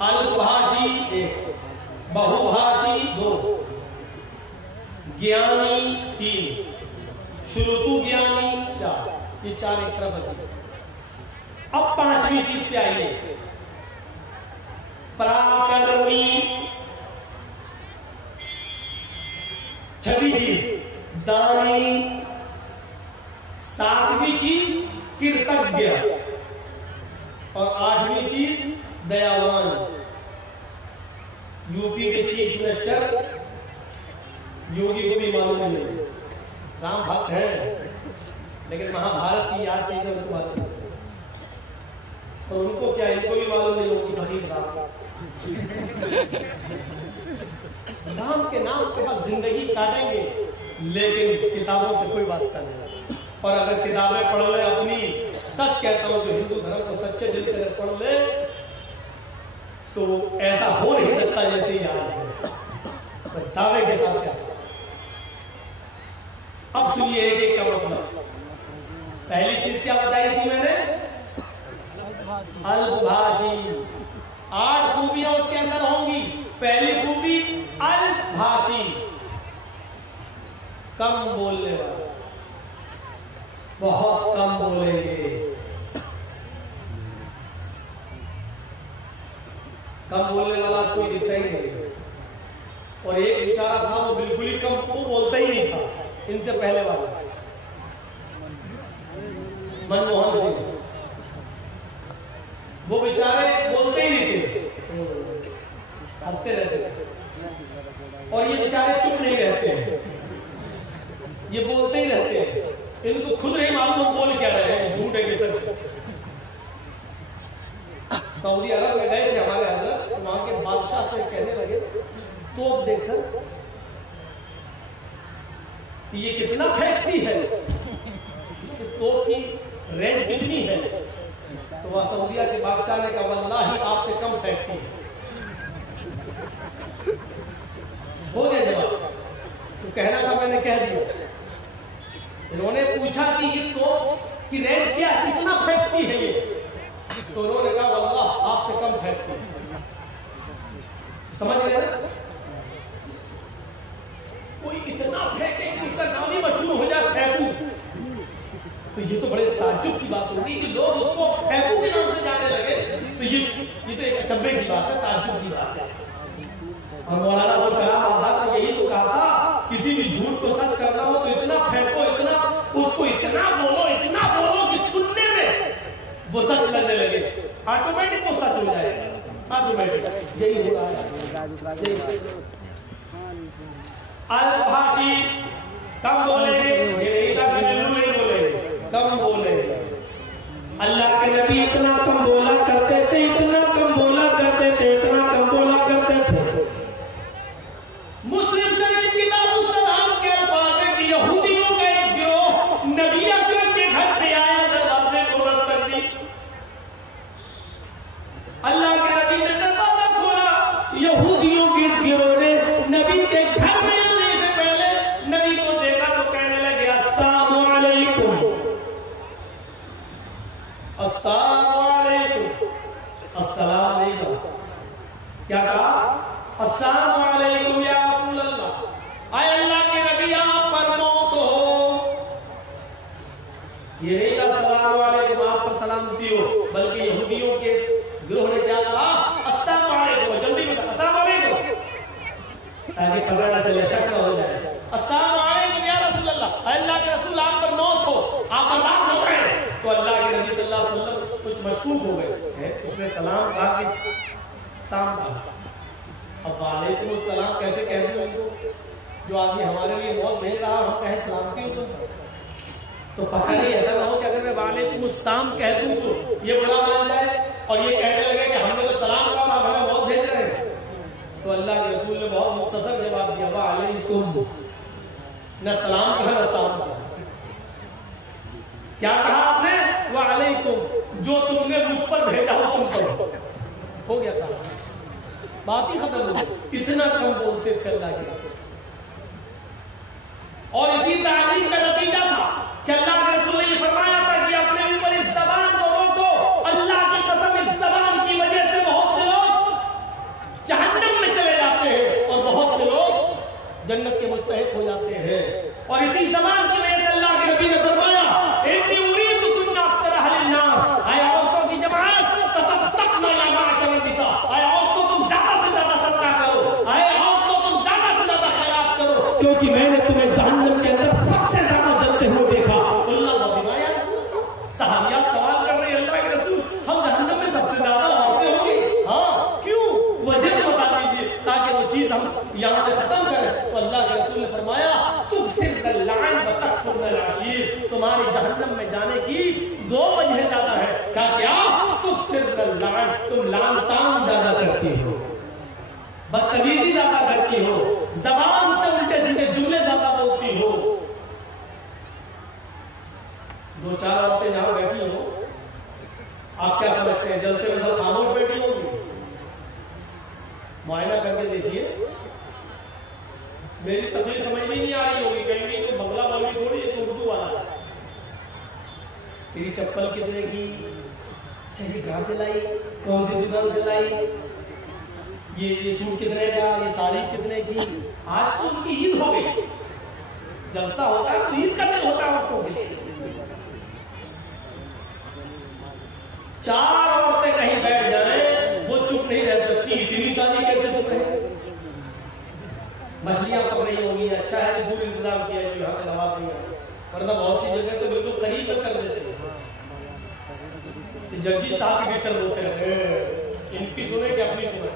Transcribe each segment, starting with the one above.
البھاشی 1، بہوبھاشی 2، گیانی 3، شروطو گیانی 4۔ یہ 4 ایک طرف ہے۔ اب 5ویں چیز پہ آئیے، پراکرمی۔ 6ویں چیز دانی۔ 7ویں چیز کرتگیہ، اور 8ویں چیز دیاوان۔ یو پی کے چیف منسٹر یوگی کو بھی معلوم نہیں، رام بھکت ہے لیکن مہا بھارت کی 8 چیزیں ان کو معلوم نہیں، اور ان کو کیا، ان کو بھی معلوم نہیں ہوگی بھکت صاحب۔ رام کے نام کے بعد زندگی کاٹیں گے لیکن کتابوں سے کوئی واسطہ نہیں، اور اگر کتابیں پڑھ لیں اپنی، سچ کہتا ہوں کہ ہندو دھرم کو سچے دل سے اگر پڑھ لے تو ایسا ہو نہیں سکتا جیسے ہی آج ہے، دعوے کے ساتھ کیا۔ اب سنیے ایک ایک کا مطلب۔ پہلی چیز کیا بتائی تھی میں نے؟ البھاشی۔ 8 خوبیاں اس کے اندر ہوں گی۔ پہلی خوبی البھاشی، کم بولنے والا، بہت کم بولیں گے۔ کم بولنے والا کوئی دکھتا ہی نہیں، اور ایک بیچارہ تھا وہ بالکل ہی کم، وہ بولتا ہی نہیں تھا ان سے پہلے والا، منموہن سنگھ۔ وہ بیچارے بولتے ہی نہیں تھے، ہنستے رہتے تھے، اور یہ بیچارے چپ نہیں رہتے ہیں، یہ بولتے ہی رہتے ہیں، ان کو خود نہیں معلوم بول کیا رہے ہیں، جھوٹ ہے کہ سچ۔ سعودی عرب میں گئے تھے ہمارے حضرت، وہاں کے بادشاہ سے کہنے لگے تو اب دیکھ کر یہ کتنا پھینکتی ہے، اس توپ کی رینج کتنی ہے؟ تو وہ سعودیہ کے بادشاہ نے کہا واللہ آپ سے کم پھینکتی ہے۔ ہو گیا جواب، تو کہنا تھا میں نے کہہ دیا۔ انہوں نے پوچھا کہ یہ توپ کی رینج کیا، کتنا پھینکتی ہے یہ؟ تو انہوں نے کہا واللہ آپ سے کم پھینکتی ہے۔ سمجھ گئے نا؟ کوئی اتنا پھینکے کہ اس کا نام ہی مشہور ہو جائے پھینکو، تو یہ تو بڑے تعجب کی بات ہوگی کہ لوگ اس کو پھینکو کے نام سے جانے لگے، تو یہ تو ایک اچنبے کی بات ہے، تعجب کی بات ہے۔ اور مولانا ابو کلام آزاد نے یہی تو کہا تھا، کسی بھی جھوٹ کو سچ کرنا ہو تو اتنا پھینکو، اتنا اس کو اتنا بولو کہ سننے میں وہ سچ لگنے لگے، آٹومیٹک وہ سچ ہو جائے گا، آٹومیٹک۔ یہی ہو رہا ہے۔ البھاشی، کم بولیں گے، یہ نہیں تھا کہ نہیں بولیں گے، کم بولیں گے۔ اللہ کے نبی اتنا کم بولا کرتے تھے، اتنا کم بولا کرتے تھے، اتنا کم بولا کرتے تھے۔ مسلم شریف کتاب السلام کے الفاظ ہے کہ یہودیوں کا ایک گروہ نبی اکرم کے گھر پہ آیا، دروازے کو دستک دی، اللہ کے نبی نے دروازہ کھولا، یہودیوں کے گروہ نے نبی کے گھر میں آنے سے پہلے نبی کو دیکھا تو کہنے لگے السلام علیکم، السلام علیکم، السلام علیکم۔ کیا کہا؟ السلام علیکم یا رسول اللہ، اے اللہ کے نبی آپ پر موت ہو۔ یہ نہیں کہا السلام علیکم آپ پر سلامتی ہو، بلکہ یہودیوں کے گروہ نے کیا کہا؟ السلام علیکم، جلدی میں کہا السلام علیکم، تاکہ پتہ نہ چلے، شک نہ ہو جائے۔ السلام علیکم یا رسول اللہ، اے اللہ کے رسول آپ پر موت ہو، آپ برباد ہو گئے۔ تو اللہ کے نبی صلی اللہ علیہ وسلم کچھ مشکوک ہو گئے، اس نے سلام کہا کہ سام کہا۔ اب وعلیکم السلام کیسے کہہ دوں ان کو؟ جو آدمی ہمارے لیے موت بھیج رہا ہم کہیں سلامتی ہو تو پتہ نہیں ایسا نہ ہو کہ اگر میں وعلیکم السلام کہہ دوں تو یہ برا مان جائے اور یہ کہنے لگے کہ ہم نے تو سلام کہا آپ ہمیں موت بھیج رہے ہیں۔ تو اللہ کے رسول نے بہت مختصر جواب دیا، وعلیکم، نہ سلام کہا نہ سلام کہا۔ کیا کہا آپ نے؟ وعلیکم، جو تم نے مجھ پر بھیجا ہو تم پر ہو گیا تھا، بات ہی ختم ہو گئی۔ اتنا کم بولتے تھے اللہ کے رسول، اور اسی تعلیم کا نتیجہ تھا کہ اللہ کے رسول نے یہ فرمایا تھا کہ اپنے اوپر اس زبان کو روکو۔ اللہ کی قسم اس زبان کی وجہ سے بہت سے لوگ اور اسی زبان کی وجہ سے اللہ کے نبی نے فرمایا انی ارید کن اکثر اہل النار، اے عورتوں کی جماعت تصدقنا یا معشر النساء، اے عورتوں تم زیادہ سے زیادہ صدقہ کرو، اے عورتوں تم زیادہ سے زیادہ خیرات کرو، کیونکہ میں نے تمہیں جہنم کے اندر سب سے زیادہ جلتے ہوئے دیکھا۔ اللہ بما یا رسول اللہ، صحابیات سوال کر رہے ہیں اللہ کے رسول ہم جہنم میں سب سے زیادہ عورتیں ہوں گی، ہاں کیوں؟ وجہ تو بتا دیجیے تاکہ وہ چیز ہم یہاں سے ختم کریں۔ تو اللہ کے رسول نے فرمایا تکثرن اللعن وتکفرن العشیر، تمہاری جہنم میں جانے کی دو وجہ زیادہ ہے۔ کیا؟ تکثرن اللعن، تم لعن طعن زیادہ کرتی ہو، بدتمیزی زیادہ کرتی ہو، زبان سے الٹے سیدھے جملے زیادہ بولتی ہو۔ دو چار عورتیں جہاں بیٹھی ہو آپ کیا سمجھتے ہیں جلسے میں سب خاموش بیٹھی ہوں گی؟ معائنہ کر کے دیکھیے، میری تقریر سمجھ میں نہیں آ رہی ہوگی، کہیں گے تو بنگلہ بولنی تھوڑی ہے، تو اردو والا ہے۔ تیری چپل کتنے کی؟ چاہیے کہاں سے لائی؟ کون سی دکان سے لائی؟ یہ سوٹ کتنے کا؟ یہ ساڑی کتنے کی؟ آج تو ان کی عید ہو گئی، جلسہ ہوتا ہے تو عید کا دن ہوتا ہے عورتوں کے لیے۔ چار عورتیں کہیں بیٹھ جائیں وہ چپ نہیں رہ سکتی، اتنی ساری کیسے چپ رہے؟ مچھلیاں پک رہی ہوں گی، اچھا ہے دور انتظام کیا جو یہاں پہ نماز نہیں آئی، ورنہ بہت سی جگہ تو بالکل قریب میں کر دیتے ہیں۔ ججی صاحب کی ڈسٹرب ہوتے رہتے، ان کی سنیں کہ اپنی سنیں۔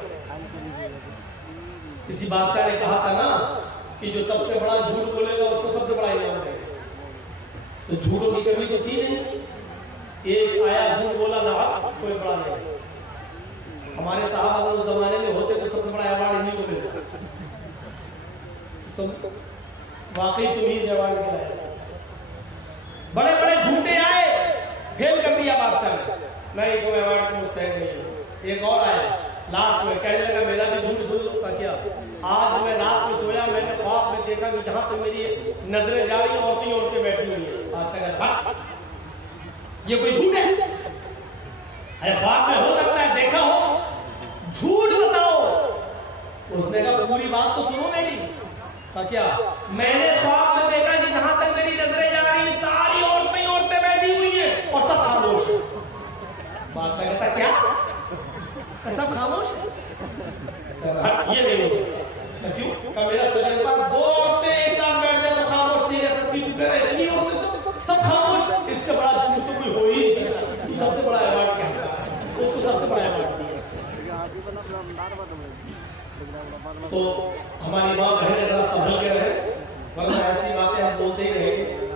کسی بادشاہ نے کہا تھا نا کہ جو سب سے بڑا جھوٹ بولے گا اس کو سب سے بڑا انعام دے گا، تو جھوٹوں کی کمی تو تھی نہیں، ایک آیا جھوٹ بولا نہ کوئی بڑا نہیں۔ ہمارے صاحب اگر اس زمانے میں ہوتے تو سب سے بڑا ایوارڈ انہیں کو ملتا، تم واقعی تمہیں سے ایوارڈ ملا ہے۔ بڑے بڑے جھوٹے آئے، فیل کر دیا بادشاہ نے، نہیں کوئی ایوارڈ کی مستحق نہیں ہے۔ ایک اور آیا لاسٹ میں کہنے لگا میرا بھی جھوٹ سن سکتا کیا، آج میں رات میں سویا میں نے خواب میں دیکھا کہ جہاں تک میری نظریں جا رہی ہیں عورتیں عورتیں بیٹھی ہوئی ہیں۔ بادشاہ کہا یہ کوئی جھوٹ ہے؟ ارے خواب میں ہو سکتا ہے دیکھا ہو، جھوٹ بتاؤ۔ اس نے کہا پوری بات تو سنو میری۔ کیا؟ میں نے خواب میں دیکھا کہ جہاں تک میری نظریں جا رہی ہیں ساری عورتیں عورتیں بیٹھی ہوئی ہیں اور سب خاموش ہیں۔ بادشاہ کہتا کیا؟ سب خاموش ہیں؟ یہ نہیں ہو سکتا۔ کیوں؟ کہ میرا تجربہ دو عورتیں ایک ساتھ بیٹھ جائیں تو خاموش نہیں رہ سکتی، تو کہہ اتنی عورتیں سب خاموش، اس سے بڑا جھوٹ تو کوئی ہو ہی نہیں سکتا۔ تو سب سے بڑا ایوارڈ کیا ہے؟ اس کو سب سے بڑا ایوارڈ دیا۔ تو ہماری ماں بہنیں ذرا سنبھل کے رہے، ورنہ ایسی باتیں ہم بولتے ہی رہیں گے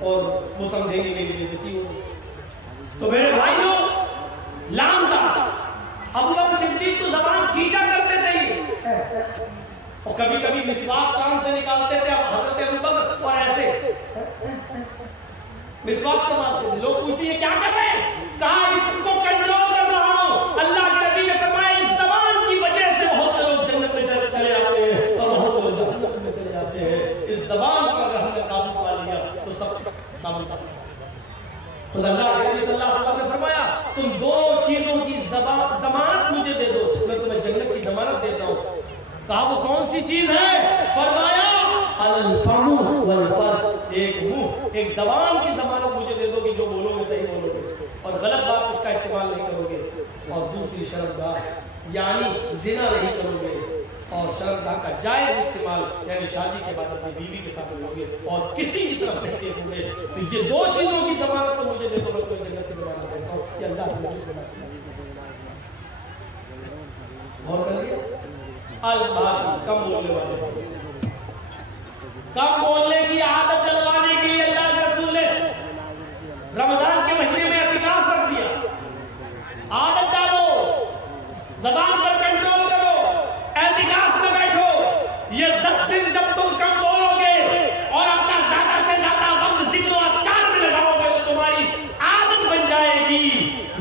اور وہ سمجھیں گے میری بےزتی ہوگی۔ تو میرے بھائیوں لام تھا، ابو بکر صدیق تو زبان کھینچا کرتے تھے اور کبھی کبھی مسواک کان سے نکالتے تھے حضرت ابو بکر اور ایسے مسواک سے مارتے تھے۔ لوگ پوچھتے ہیں کیا کر رہے ہیں؟ کہا اس کو کنٹرول کر رہا ہوں۔ اللہ کے نبی نے فرمایا اس زبان کی وجہ سے بہت سے لوگ جنت میں چلے جاتے ہیں اور بہت سے لوگ جہنم میں چلے جاتے ہیں۔ اس زبان پر اگر ہم نے قابو پا لیا تو سب قابو پا لیا۔ خود اللہ کے نبی صلی اللہ علیہ وسلم نے فرمایا تم دو چیزوں کی ضمانت مجھے دے دو میں تمہیں جنت کی ضمانت دیتا ہوں۔ کہا وہ کون سی چیز ہے؟ فرمایا الفم والفرج، ایک منہ ایک زبان کی ضمانت مجھے دے دو کہ جو بولو گے صحیح بولو گے اور غلط بات اس کا استعمال نہیں کرو گے، اور دوسری شرمگاہ یعنی زنا نہیں کرو گے، اور شرمگاہ کا جائز استعمال یعنی شادی کے بعد اپنی بیوی کے ساتھ کرو گے اور کسی کی طرف نہیں دیکھو گے۔ تو یہ دو چیزوں کی ضمانت تو مجھے دے دو میں تمہیں جنت کی ضمانت دیتا ہوں۔ یہ اللہ کے نبی صلی اللہ علیہ وسلم غور کر لیا۔ الباشر کم بولنے والے، کم بولنے کی عادت ڈلوانے کے لیے اللہ کے رسول نے رمضان کے مہینے میں اعتکاف رکھ دیا۔ عادت ڈالو، زبان پر کنٹرول کرو، اعتکاف میں بیٹھو۔ یہ 10 دن جب تم کم بولو گے اور اپنا زیادہ سے زیادہ وقت ذکر و اذکار میں لگاؤ گے تو تمہاری عادت بن جائے گی۔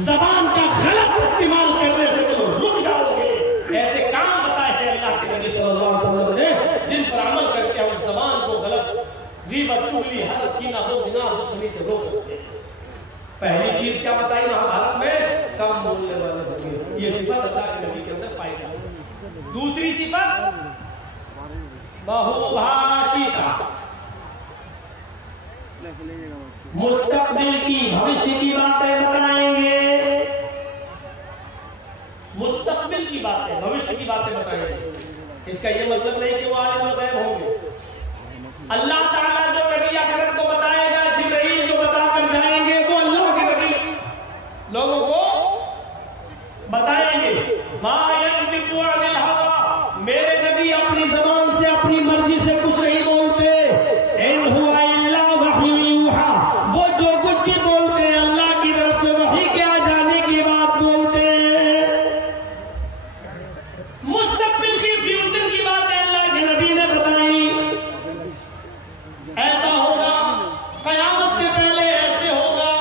زبان کا غلط استعمال کرنے سے تم رک جاؤ گے۔ ایسے کام بتائے ہیں اللہ کے نبی صلی اللہ علیہ وسلم نے جن پر عمل کر کے ہم زبان کو غلط غیبت، چغلی، حسد، کینہ، بغض، زنا، دشمنی سے روک سکتے ہیں۔ پہلی چیز کیا بتائی مہابھارت میں؟ کم بولنے والے ہوں گے۔ یہ صفت اللہ کے نبی کے اندر پائی جاتی ہے۔ دوسری صفت بہو بھاشی کا، مستقبل کی بھوشیہ کی باتیں بتائیں گے، مستقبل کی باتیں بھوشیہ کی باتیں بتائیں گے۔ اس کا یہ مطلب نہیں کہ وہ عالم الغیب ہوں گے۔ اللہ تعالیٰ جو نبی اکرم کو بتائے گا، جبرائیل جو بتا کر جائیں گے، وہ اللہ کے نبی لوگوں کو بتائیں گے۔ ما ينطق عن الهوى، میرے نبی اپنی زبان سے اپنی مرضی سے کچھ نہیں بولتے۔ ان هو الا وحی یوحی، وہ جو کچھ بھی بولتے ہیں اللہ کی طرف سے وحی کے آ جانے کی بات بولتے ہیں۔ مستقبل کی فیوچر کی باتیں اللہ کے نبی نے بتائی، ایسا ہوگا، قیامت سے پہلے ایسے ہوگا،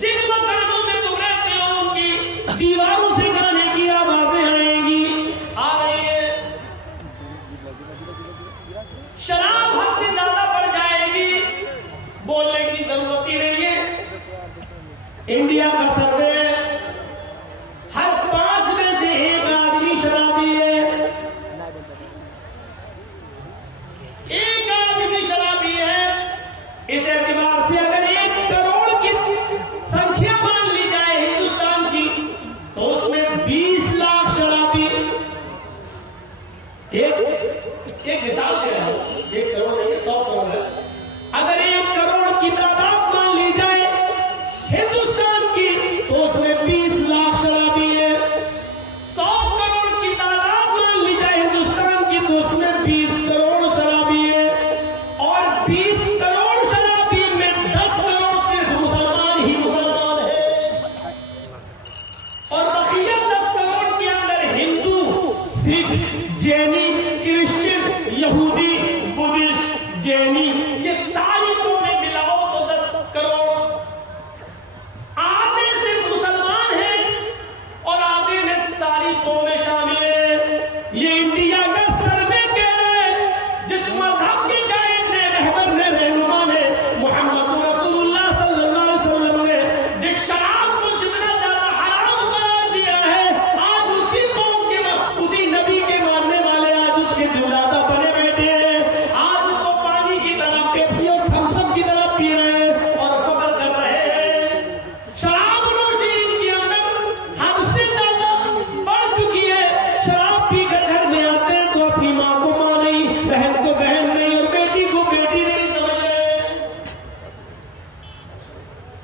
جن مکانوں میں تم رہتے ہو ان کی دیواروں سے گانے کی آوازیں آئیں گی، آ رہی ہے، شراب حد سے زیادہ بڑھ جائے گی، بولنے کی ضرورت ہی نہیں ہے۔ انڈیا کا سروے ہر 5 میں سے 1 آدمی شرابی ہے، 1 آدمی شرابی ہے۔ اس اعتبار سے اگر 1 کروڑ کی سنکھیا مان لی جائے ہندوستان کی تو اس میں 20 لاکھ شرابی، ایک مثال دے رہا ہوں، 1 کروڑ نہیں ہے، 100 کروڑ ہے۔ اگر 1 کروڑ کی تعداد مان لی جائے ہندوستان کی تو اس میں 20 لاکھ شرابی ہے۔ 100 کروڑ کی تعداد مان لی جائے ہندوستان کی تو اس میں 20 کروڑ شرابی ہے، اور 20 کروڑ شرابی میں 10 کروڑ صرف مسلمان ہی مسلمان ہے، اور بقیہ 10 کروڑ کے اندر ہندو، سکھ، جینی، کرسچن، یہودی، بدھسٹ، جینی، یہ ساری قومیں ملاؤ تو 10 کروڑ۔ آدھے صرف مسلمان ہیں اور آدھے میں ساری قومیں شامل ہیں۔ یہ انڈیا کا سروے کہہ رہا ہے، جس مذہب کے قائد نے، رہبر نے، رہنما نے، محمد رسول اللہ صلی اللہ علیہ وسلم نے جس شراب کو جتنا زیادہ حرام قرار دیا ہے، آج اسی قوم کے، اسی نبی کے ماننے والے آج اس کے دلدادہ بنے بیٹھے ہیں، آج اس کو پانی کی طرح، پیپسی اور تھمس اپ کی طرح پی رہے ہیں اور فخر کر رہے ہیں۔ شراب نوشی ان کے اندر حد سے زیادہ بڑھ چکی ہے۔ شراب پی کر گھر میں آتے ہیں تو اپنی ماں کو ماں نہیں، بہن کو بہن نہیں، اور بیٹی کو بیٹی نہیں سمجھ رہے۔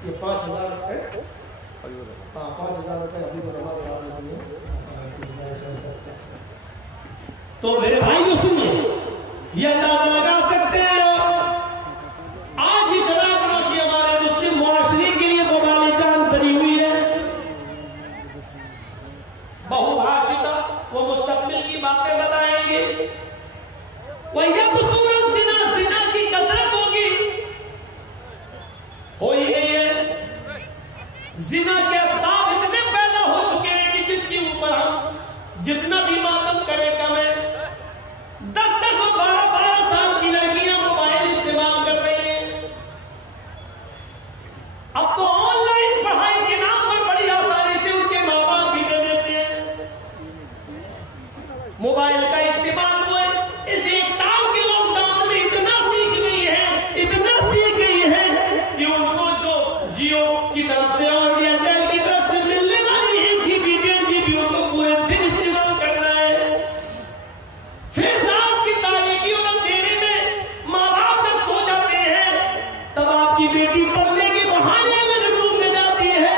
یہ 5000 روپے، 5000 روپے ابھی کو نماز صاحب نے دیے۔ تو میرے بھائی جو سنیے، یہ اندازہ لگا سکتے ہیں آج ہی شراب نوشی ہمارے مسلم معاشرے کے لیے وبال جان بنی ہوئی ہے۔ بہو بھاشتا، وہ مستقبل کی باتیں بتائیں گے۔ وَيَقْصُونَ الزِّنَا، زنا کی کثرت ہوگی، ہو ہی گئی ہے۔ زنا کے اسباب اتنے پیدا ہو چکے ہیں کہ جس کے اوپر ہم جتنا بھی ماتم کرے کم ہے۔ 10 اور 12 سال کی لڑکیاں موبائل استعمال کر رہی ہیں۔ اب تو آن لائن پڑھائی کے نام پر بڑی آسانی سے ان کے ماں باپ بھی دے دیتے ہیں۔ موبائل کا استعمال ہوئے اس 1 سال کے لاک ڈاؤن میں اتنا سیکھ گئی ہے، اتنا سیکھ گئی ہے کہ ان کو جو جیو کی طرف سے اور ایئرٹیل کی طرف سے ملنے والی 1 GB 1.5 GB ان کو پورے دن استعمال کرنا ہے۔ پھر رات کی تاریکی اور اندھیرے میں ماں باپ جب سو جاتے ہیں تب آپ کی بیٹی پڑھنے کے بہانے الگ روم میں جاتی ہے،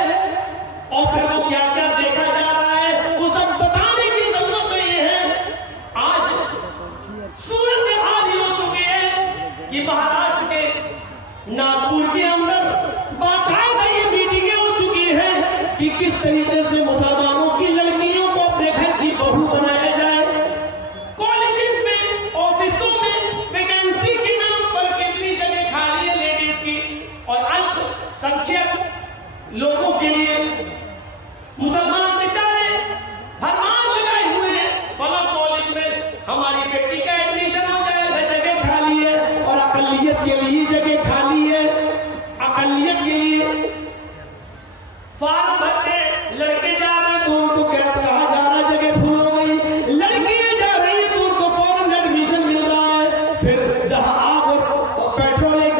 اور پھر وہ کیا کیا دیکھا جا رہا ہے وہ سب بتانے کی ضرورت نہیں ہے۔ آج صورت حال یہ ہو چکی ہے کہ مہاراشٹر کے ناگپور کے اندر باقاعدہ یہ میٹنگیں ہو چکی ہیں کہ کس طریقے سے مسلمانوں کی لڑکیوں کو اپنے گھر کی بہو بنایا جائے۔ کالجز میں، آفسوں میں ویکینسی کے نام پر کتنی جگہ خالی ہے لیڈیز کی، اور الپ سنکھیک لوگوں کے لیے مسلمان بیچارے فرمان لگائے ہوئے ہیں فلاں کالج میں ہماری بیٹی کا ایڈمیشن ہو جائے گا، جگہ خالی ہے، اور اقلیت کے لیے جگہ خالی ہے۔ اقلیت کے لیے فارم بھرتے، لڑکے جا رہے ہیں تو ان کو کہا جا رہا ہے جگہ فل ہو گئی، لڑکیاں جا رہی ہیں تو ان کو فوراً ایڈمیشن مل رہا ہے۔ پھر جہاں آگ اور پیٹرول ایک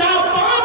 4-5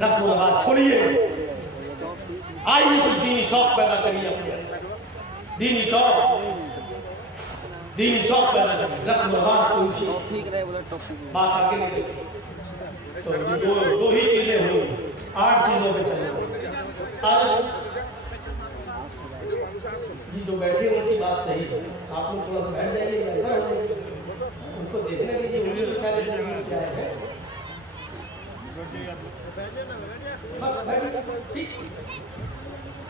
رسم و رواج چھوڑیے، آئیے کچھ دینی شوق پیدا کریے اپنے اندر، دینی شوق پیدا کریے، رسم و رواج سے اٹھیے۔ بات آگے نکل تو دو ہی چیزیں ہوئی، 8 چیزوں پہ چلے۔ جی جو بیٹھے ان کی بات صحیح ہے، آپ لوگ تھوڑا سا بیٹھ جائیے، ان کو دیکھنے کے لیے انگلی اچھا لینے سے آئے ہیں، بس بیٹھے۔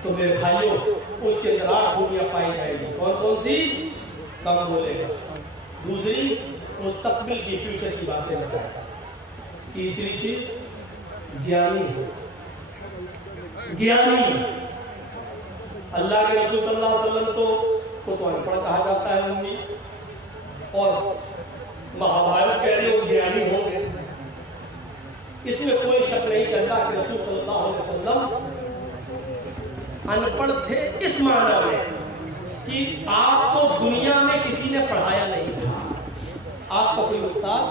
تو میرے بھائیوں، اس کے اندر 8 خوبیاں پائی جائیں گی۔ کون کون سی؟ کم بولے گا، دوسری مستقبل کی، فیوچر کی باتیں بتائے گا، تیسری چیز گیانی، اللہ کے رسول صلی اللہ علیہ وسلم کو تو ان پڑھ کہا جاتا ہے امی، اور مہابھارت کہہ رہے ہو گیانی ہوں گے، اس میں کوئی شک نہیں کرتا کہ رسول صلی اللہ علیہ وسلم ان پڑھ تھے اس معنی میں کہ آپ کو دنیا میں کسی نے پڑھایا نہیں تھا، آپ کا کوئی استاذ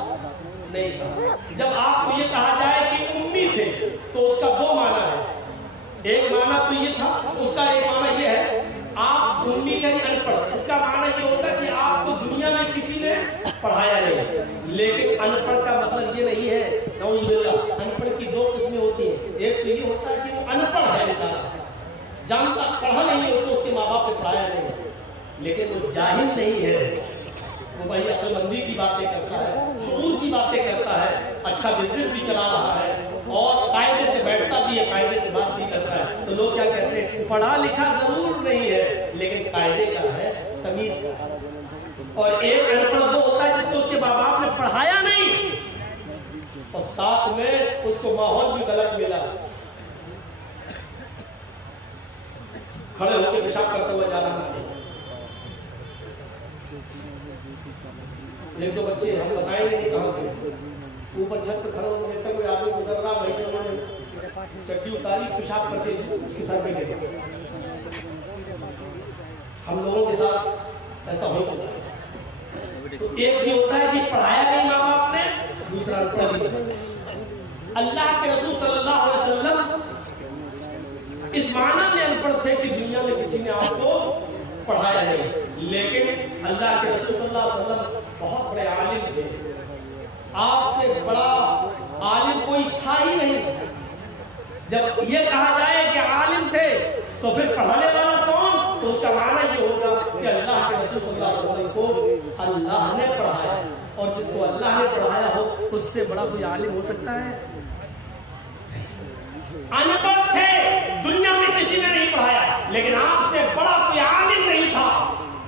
نہیں تھا۔ جب آپ کو یہ کہا جائے کہ امی تھے تو اس کا 2 معنی ہے، ایک معنی تو یہ تھا، اس کا ایک معنی یہ ہے آپ امی تھے نہیں ان پڑھ، اس کا معنی یہ ہوتا ہے کہ آپ کو دنیا میں کسی نے پڑھایا نہیں۔ لیکن ان پڑھ کا مطلب یہ نہیں ہے، نعوذ باللہ، ان پڑھ کی 2 قسمیں ہوتی ہیں، ایک تو یہ ہوتا ہے کہ وہ ان پڑھ ہے بیچارہ، جانتا پڑھا نہیں ہے، اس کو اس کے ماں باپ نے پڑھایا نہیں، لیکن وہ جاہل نہیں ہے، وہ بھائی عقل مندی کی باتیں کرتا ہے، شعور کی باتیں کرتا ہے، اچھا بزنس بھی چلا رہا ہے، اور قاعدے سے بیٹھتا بھی ہے، قاعدے سے بات بھی کرتا ہے۔ تو لوگ کیا کہتے ہیں، پڑھا لکھا ضرور نہیں ہے لیکن قاعدے کا ہے، تمیز کا۔ اور ایک ان پڑھ وہ ہوتا ہے جس کو اس کے ماں باپ نے پڑھایا نہیں، اور ساتھ میں اس کو ماحول بھی غلط ملا، کھڑے ہو کے پیشاب کرتے ہوئے جانا نہیں۔ 1-2 بچے ہم بتائیں گے کہ کہاں گئے، اوپر چھت پہ کھڑا ہوئے تک کوئی آدمی گزر رہا، وہیں سے انہوں نے چڈی اتاری، پیشاب کر کے اس کے سر پہ گرے۔ ہم لوگوں کے ساتھ ایسا ہو چکا ہے۔ تو ایک یہ ہوتا ہے کہ پڑھایا نہیں ماں باپ نے، دوسرا پڑھ نہیں۔ اللہ کے رسول صلی اللہ علیہ وسلم اس معنی میں ان پڑھ تھے کہ دنیا میں کسی نے آپ کو پڑھایا نہیں، لیکن اللہ کے رسول صلی اللہ علیہ وسلم بہت بڑے عالم تھے، آپ سے بڑا عالم کوئی تھا ہی نہیں۔ جب یہ کہا جائے کہ عالم تھے تو پھر پڑھانے والا کون؟ تو اس کا معنی یہ ہوگا کہ اللہ کے رسول صلی اللہ علیہ وسلم کو اللہ نے پڑھایا، اور جس کو اللہ نے پڑھایا ہو اس سے بڑا کوئی عالم ہو سکتا ہے؟ ان پڑھ تھے، دنیا میں کسی نے نہیں پڑھایا، لیکن آپ سے بڑا کوئی عالم نہیں تھا۔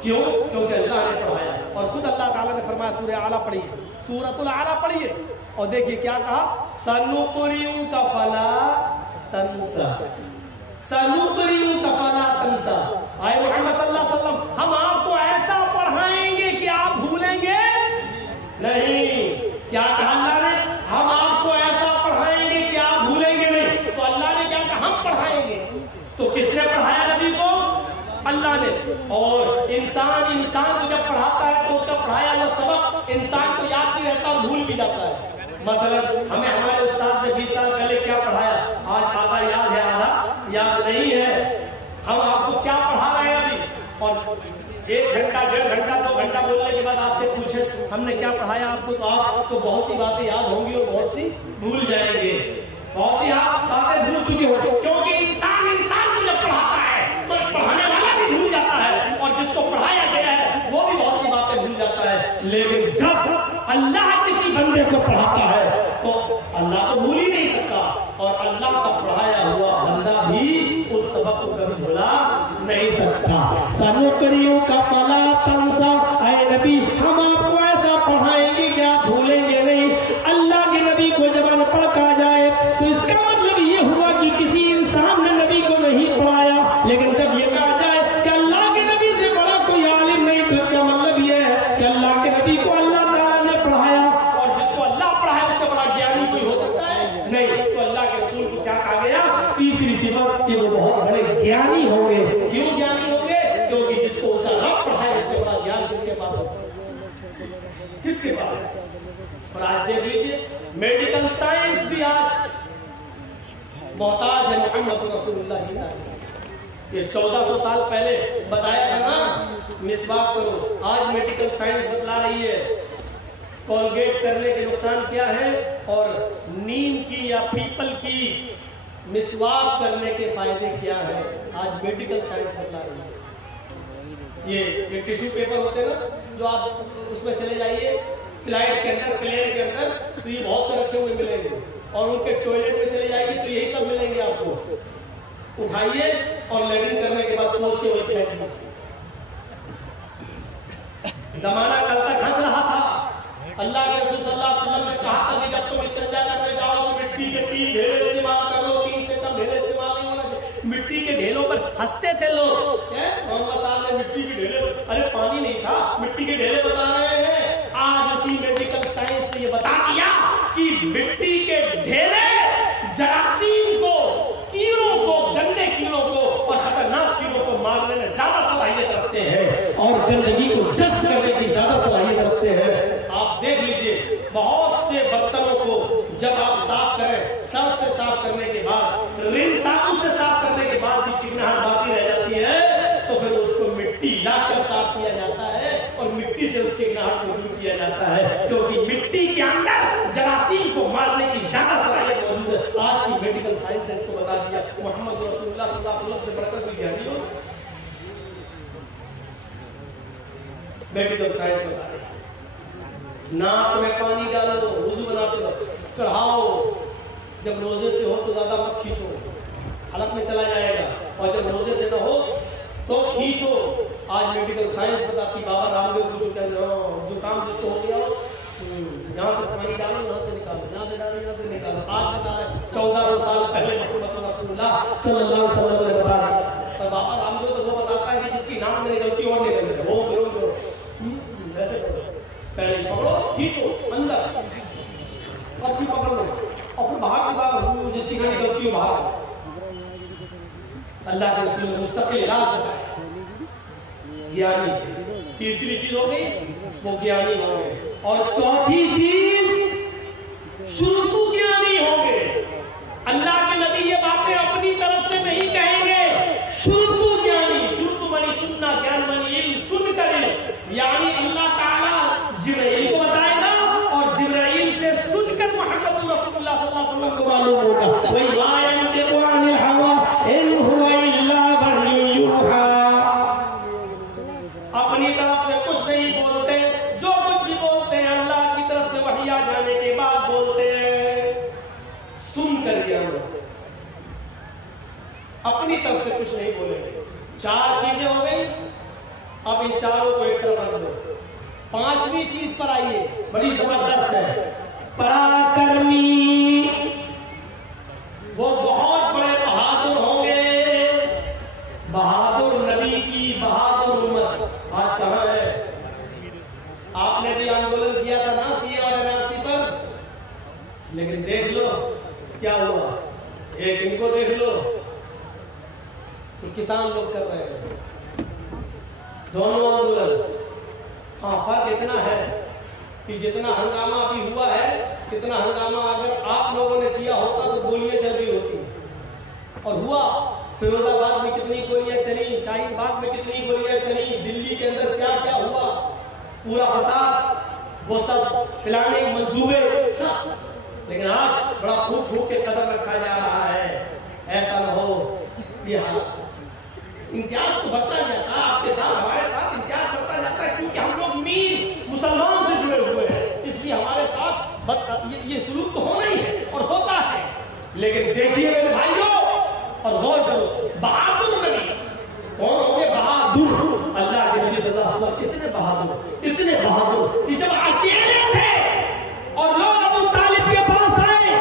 کیوں؟ کیونکہ اللہ نے پڑھایا، اور خود اللہ تعالیٰ نے فرمایا، سورہ اعلیٰ پڑھیے، سورۃ الاعلیٰ پڑھیے، اور دیکھیے کیا کہا، سَنُقْرِئُكَ فَلَا تَنْسَى، سَنُقْرِئُكَ فَلَا تَنْسَى۔ آئے محمد صلی اللہ علیہ وسلم، ہم آپ کو ایسا پڑھائیں گے کہ آپ بھولیں گے نہیں۔ کیا کہا اللہ نے؟ ہم آپ کو ایسا پڑھائیں گے کہ آپ بھولیں گے نہیں۔ تو اللہ نے کیا کہا؟ ہم پڑھائیں گے۔ تو کس نے پڑھایا نبی کو؟ اللہ نے۔ اور انسان کو جب پڑھاتا ہے تو اس کا پڑھایا ہوا سبق انسان کو یاد نہیں رہتا اور بھول بھی جاتا ہے۔ مثلا ہمیں ہمارے استاد نے 20 سال پہلے کیا پڑھایا، آج آدھا یاد ہے، آدھا یاد نہیں ہے۔ ہم آپ کو کیا پڑھا رہے ہیں ابھی، اور 1 گھنٹہ 1.5 گھنٹہ 2 گھنٹہ بولنے کے بعد آپ سے پوچھیں ہم نے کیا پڑھایا آپ کو، تو آپ کو بہت سی باتیں یاد ہوں گی اور بہت سی بھول جائیں گے، بہت سی آپ باتیں بھول چکے ہو، کیونکہ انسان کو جب پڑھاتا ہے تو پڑھانے والا بھی بھول جاتا ہے، اور جس کو پڑھایا گیا ہے وہ بھی بہت سی باتیں بھول جاتا ہے۔ لیکن جب اللہ کسی بندے کو پڑھاتا ہے تو اللہ تو بھول ہی نہیں سکتا، اور اللہ کا پڑھایا ہوا بندہ بھی اس سبق کو کبھی بھلا نہیں سکتا۔ سَنُقْرِئُكَ فَلَا تَنْسَى، اے نبی ہم آپ کو ایسا پڑھائیں گے کہ آپ بھولیں گے نہیں۔ اللہ کے نبی کو جب ان پڑھ کہا جائے تو اس کا مطلب یہ ہوا کہ کسی انسان نے نبی کو نہیں پڑھایا، لیکن جب یہ کہا جائے کہ اللہ کے نبی سے بڑا کوئی عالم نہیں، تو اس کا مطلب یہ ہے کہ اللہ کے نبی کو اللہ تعالیٰ نے پڑھایا، اور جس کو اللہ پڑھایا اس سے بڑا گیانی کوئی ہو سکتا ہے نہیں۔ تو اللہ کے رسول کو کیا کہا گیا؟ تیسری صفت کہ وہ بہت بڑے گیانی ہوں گے۔ کیوں گیانی ہوں گے؟ کیونکہ جس کو اس کا رب پڑھایا اس سے بڑا گیان کس کے پاس ہو سکتا ہے؟ کس کے پاس؟ اور آج دیکھ لیجیے میڈیکل سائنس بھی آج محتاج ہے محمد رسول اللہ کی تعلیم. یہ 1400 سال پہلے بتایا تھا نا مسواک کرو, آج میڈیکل سائنس بتلا رہی ہے کولگیٹ کرنے کے نقصان کیا ہے اور نیم کی یا پیپل کی مسواک کرنے کے فائدے کیا ہے, آج میڈیکل سائنس بتلا رہی ہے. یہ ٹیشو پیپر ہوتے ہیں نا جو آپ اس میں چلے جائیے فلائٹ کے اندر, پلین کے اندر, تو یہ بہت سے رکھے ہوئے ملیں گے, اور ان کے ٹوائلٹ میں چلے جائیے تو یہی سب ملیں گے آپ کو. اٹھائیے اور لیٹرن کرنے کے بعد پہنچ کے وہی پھینک دیجیے. زمانہ کل تک ہنس رہا تھا. اللہ کے رسول صلی اللہ علیہ وسلم نے کہا تھا کہ جب تم استنجا کرنے جاؤ تو مٹی کے 3 ڈھیلے استعمال کر لو, 3 سے کم ڈھیلے استعمال نہیں ہونا چاہیے. مٹی کے ڈھیلوں پر ہنستے تھے لوگ. محمد صاحب نے مٹی کے ڈھیلے, ارے پانی نہیں تھا, مٹی کے ڈھیلے بتا رہے ہیں. آج اسی میڈیکل سائنس نے یہ بتا دیا کہ مٹی کے ڈھیلے جراثیم کو, کیڑوں کو, گندے کیڑوں کو اور خطرناک کیڑوں کو مارنے میں زیادہ صلاحیت رکھتے ہیں اور گندگی کو جذب کرنے کی زیادہ صلاحیت رکھتے ہیں. آپ دیکھ لیجئے بہت سے برتنوں کو جب آپ صاف کریں, صرف سے صاف کرنے کے بعد, رن صابن سے صاف کرنے کے بعد بھی چکناہٹ باقی رہ جاتی ہے تو پھر اس کو مٹی لا کر صاف کیا جاتا ہے اور مٹی سے اس چکناہٹ کو دور کیا جاتا ہے, کیونکہ مٹی کے اندر جراثیم کو مارنے کی زیادہ صلاحیت موجود ہے. آج کی میڈیکل سائنس نے اس کو بتا دیا. محمد رسول اللہ صلی اللہ علیہ وسلم سے بڑھ کر کوئی جہنی ہو. میڈیکل سائنس بتا رہی ہے ناک میں پانی ڈالو, وضو بناتے وقت چڑھاؤ, جب روزے سے ہو تو زیادہ مت کھینچو, حلق میں چلا جائے گا, اور جب روزے سے نہ ہو تو کھینچو. آج میڈیکل سائنس بتاتی بابا رام دیو کو زکام جس کو ہو گیا یہاں سے پانی ڈالو, یہاں سے نکالو, یہاں سے ڈالو, یہاں سے نکالو. آج بتا رہے 1400 سال پہلے محمد رسول اللہ صلی اللہ علیہ وسلم نے بتایا. بابا رام دیو تو وہ بتاتا ہے کہ جس کی ناک میں نکلتی اور نکل گئی وہ کرو ایسے کرو, پہلے پکڑو, کھینچو اندر اور پھر پکڑ لو اور پھر باہر نکالو, جس کی نہ نکلتی ہے باہر. اللہ کے رسول نے مستقل علاج بتایا. گیانی تیسری چیز ہو گئی وہ گیانی ہو گئے, اور چوتھی چیز شروع گیانی ہوں گے. اللہ کے نبی یہ باتیں اپنی طرف سے نہیں کہیں گے. شروع گیانی, شروع منی سننا, گیان منی علم, سن کر یعنی اللہ تعالیٰ جبرائیل کو بتائے گا اور جبرائیل سے سن کر محمد رسول اللہ صلی اللہ علیہ وسلم کو معلوم ہوگا. وَمَا يَنطِقُ عَنِ الْهَوَىٰ إِنْ هُوَ إِلَّا وَحْيٌ يُوحَىٰ. اپنی طرف سے کچھ نہیں بولتے, جو کچھ بھی بولتے ہیں اللہ کی طرف سے وحی آ جانے کے بعد بولتے ہیں. سن کر گیا اپنی طرف سے کچھ نہیں بولیں گے. 4 چیزیں ہو گئی. اب ان چاروں کو ایک طرف رکھ دو. 5ویں چیز پر آئیے, بڑی زبردست ہے. پراکرمی, وہ بہت بڑے بہادر ہوں گے. بہادر نبی کی بہادر امت آج کہاں ہے؟ آپ نے بھی آندولن کیا تھا نا سی اور NRC پر, لیکن دیکھ لو کیا ہوا. ایک ان کو دیکھ لو تو کسان لوگ کر رہے ہیں دونوں آندولن. ہاں فرق اتنا ہے کہ جتنا ہنگامہ ابھی ہوا ہے اتنا ہنگامہ اگر آپ لوگوں نے کیا ہوتا تو گولیاں چل رہی ہوتی, اور ہوا. فیروز آباد میں کتنی گولیاں چلی, شاہین باغ میں کتنی گولیاں چلی, دلی کے اندر کیا کیا ہوا, پورا فساد, وہ سب پلاننگ منصوبے سب. لیکن آج بڑا پھوک پھوک کے قدم رکھا جا رہا ہے. ایسا نہ ہو یہ حالت. امتیاز تو بڑھتا جاتا ہے, آپ کے ساتھ ہمارے ساتھ امتیاز بڑھتا جاتا ہے کیونکہ ہم لوگ مین مسلمانوں سے جڑے ہوئے ہیں, اس لیے ہمارے ساتھ یہ سلوک تو ہونا ہی ہے اور ہوتا ہے. لیکن دیکھیے میرے بھائیوں اور غور کرو, بہادر نبی کون ہوں گے؟ بہادر. اللہ کے نبی صلی اللہ علیہ وسلم اتنے بہادر کہ جب اکیلے تھے اور لوگ ابو طالب کے پاس آئے,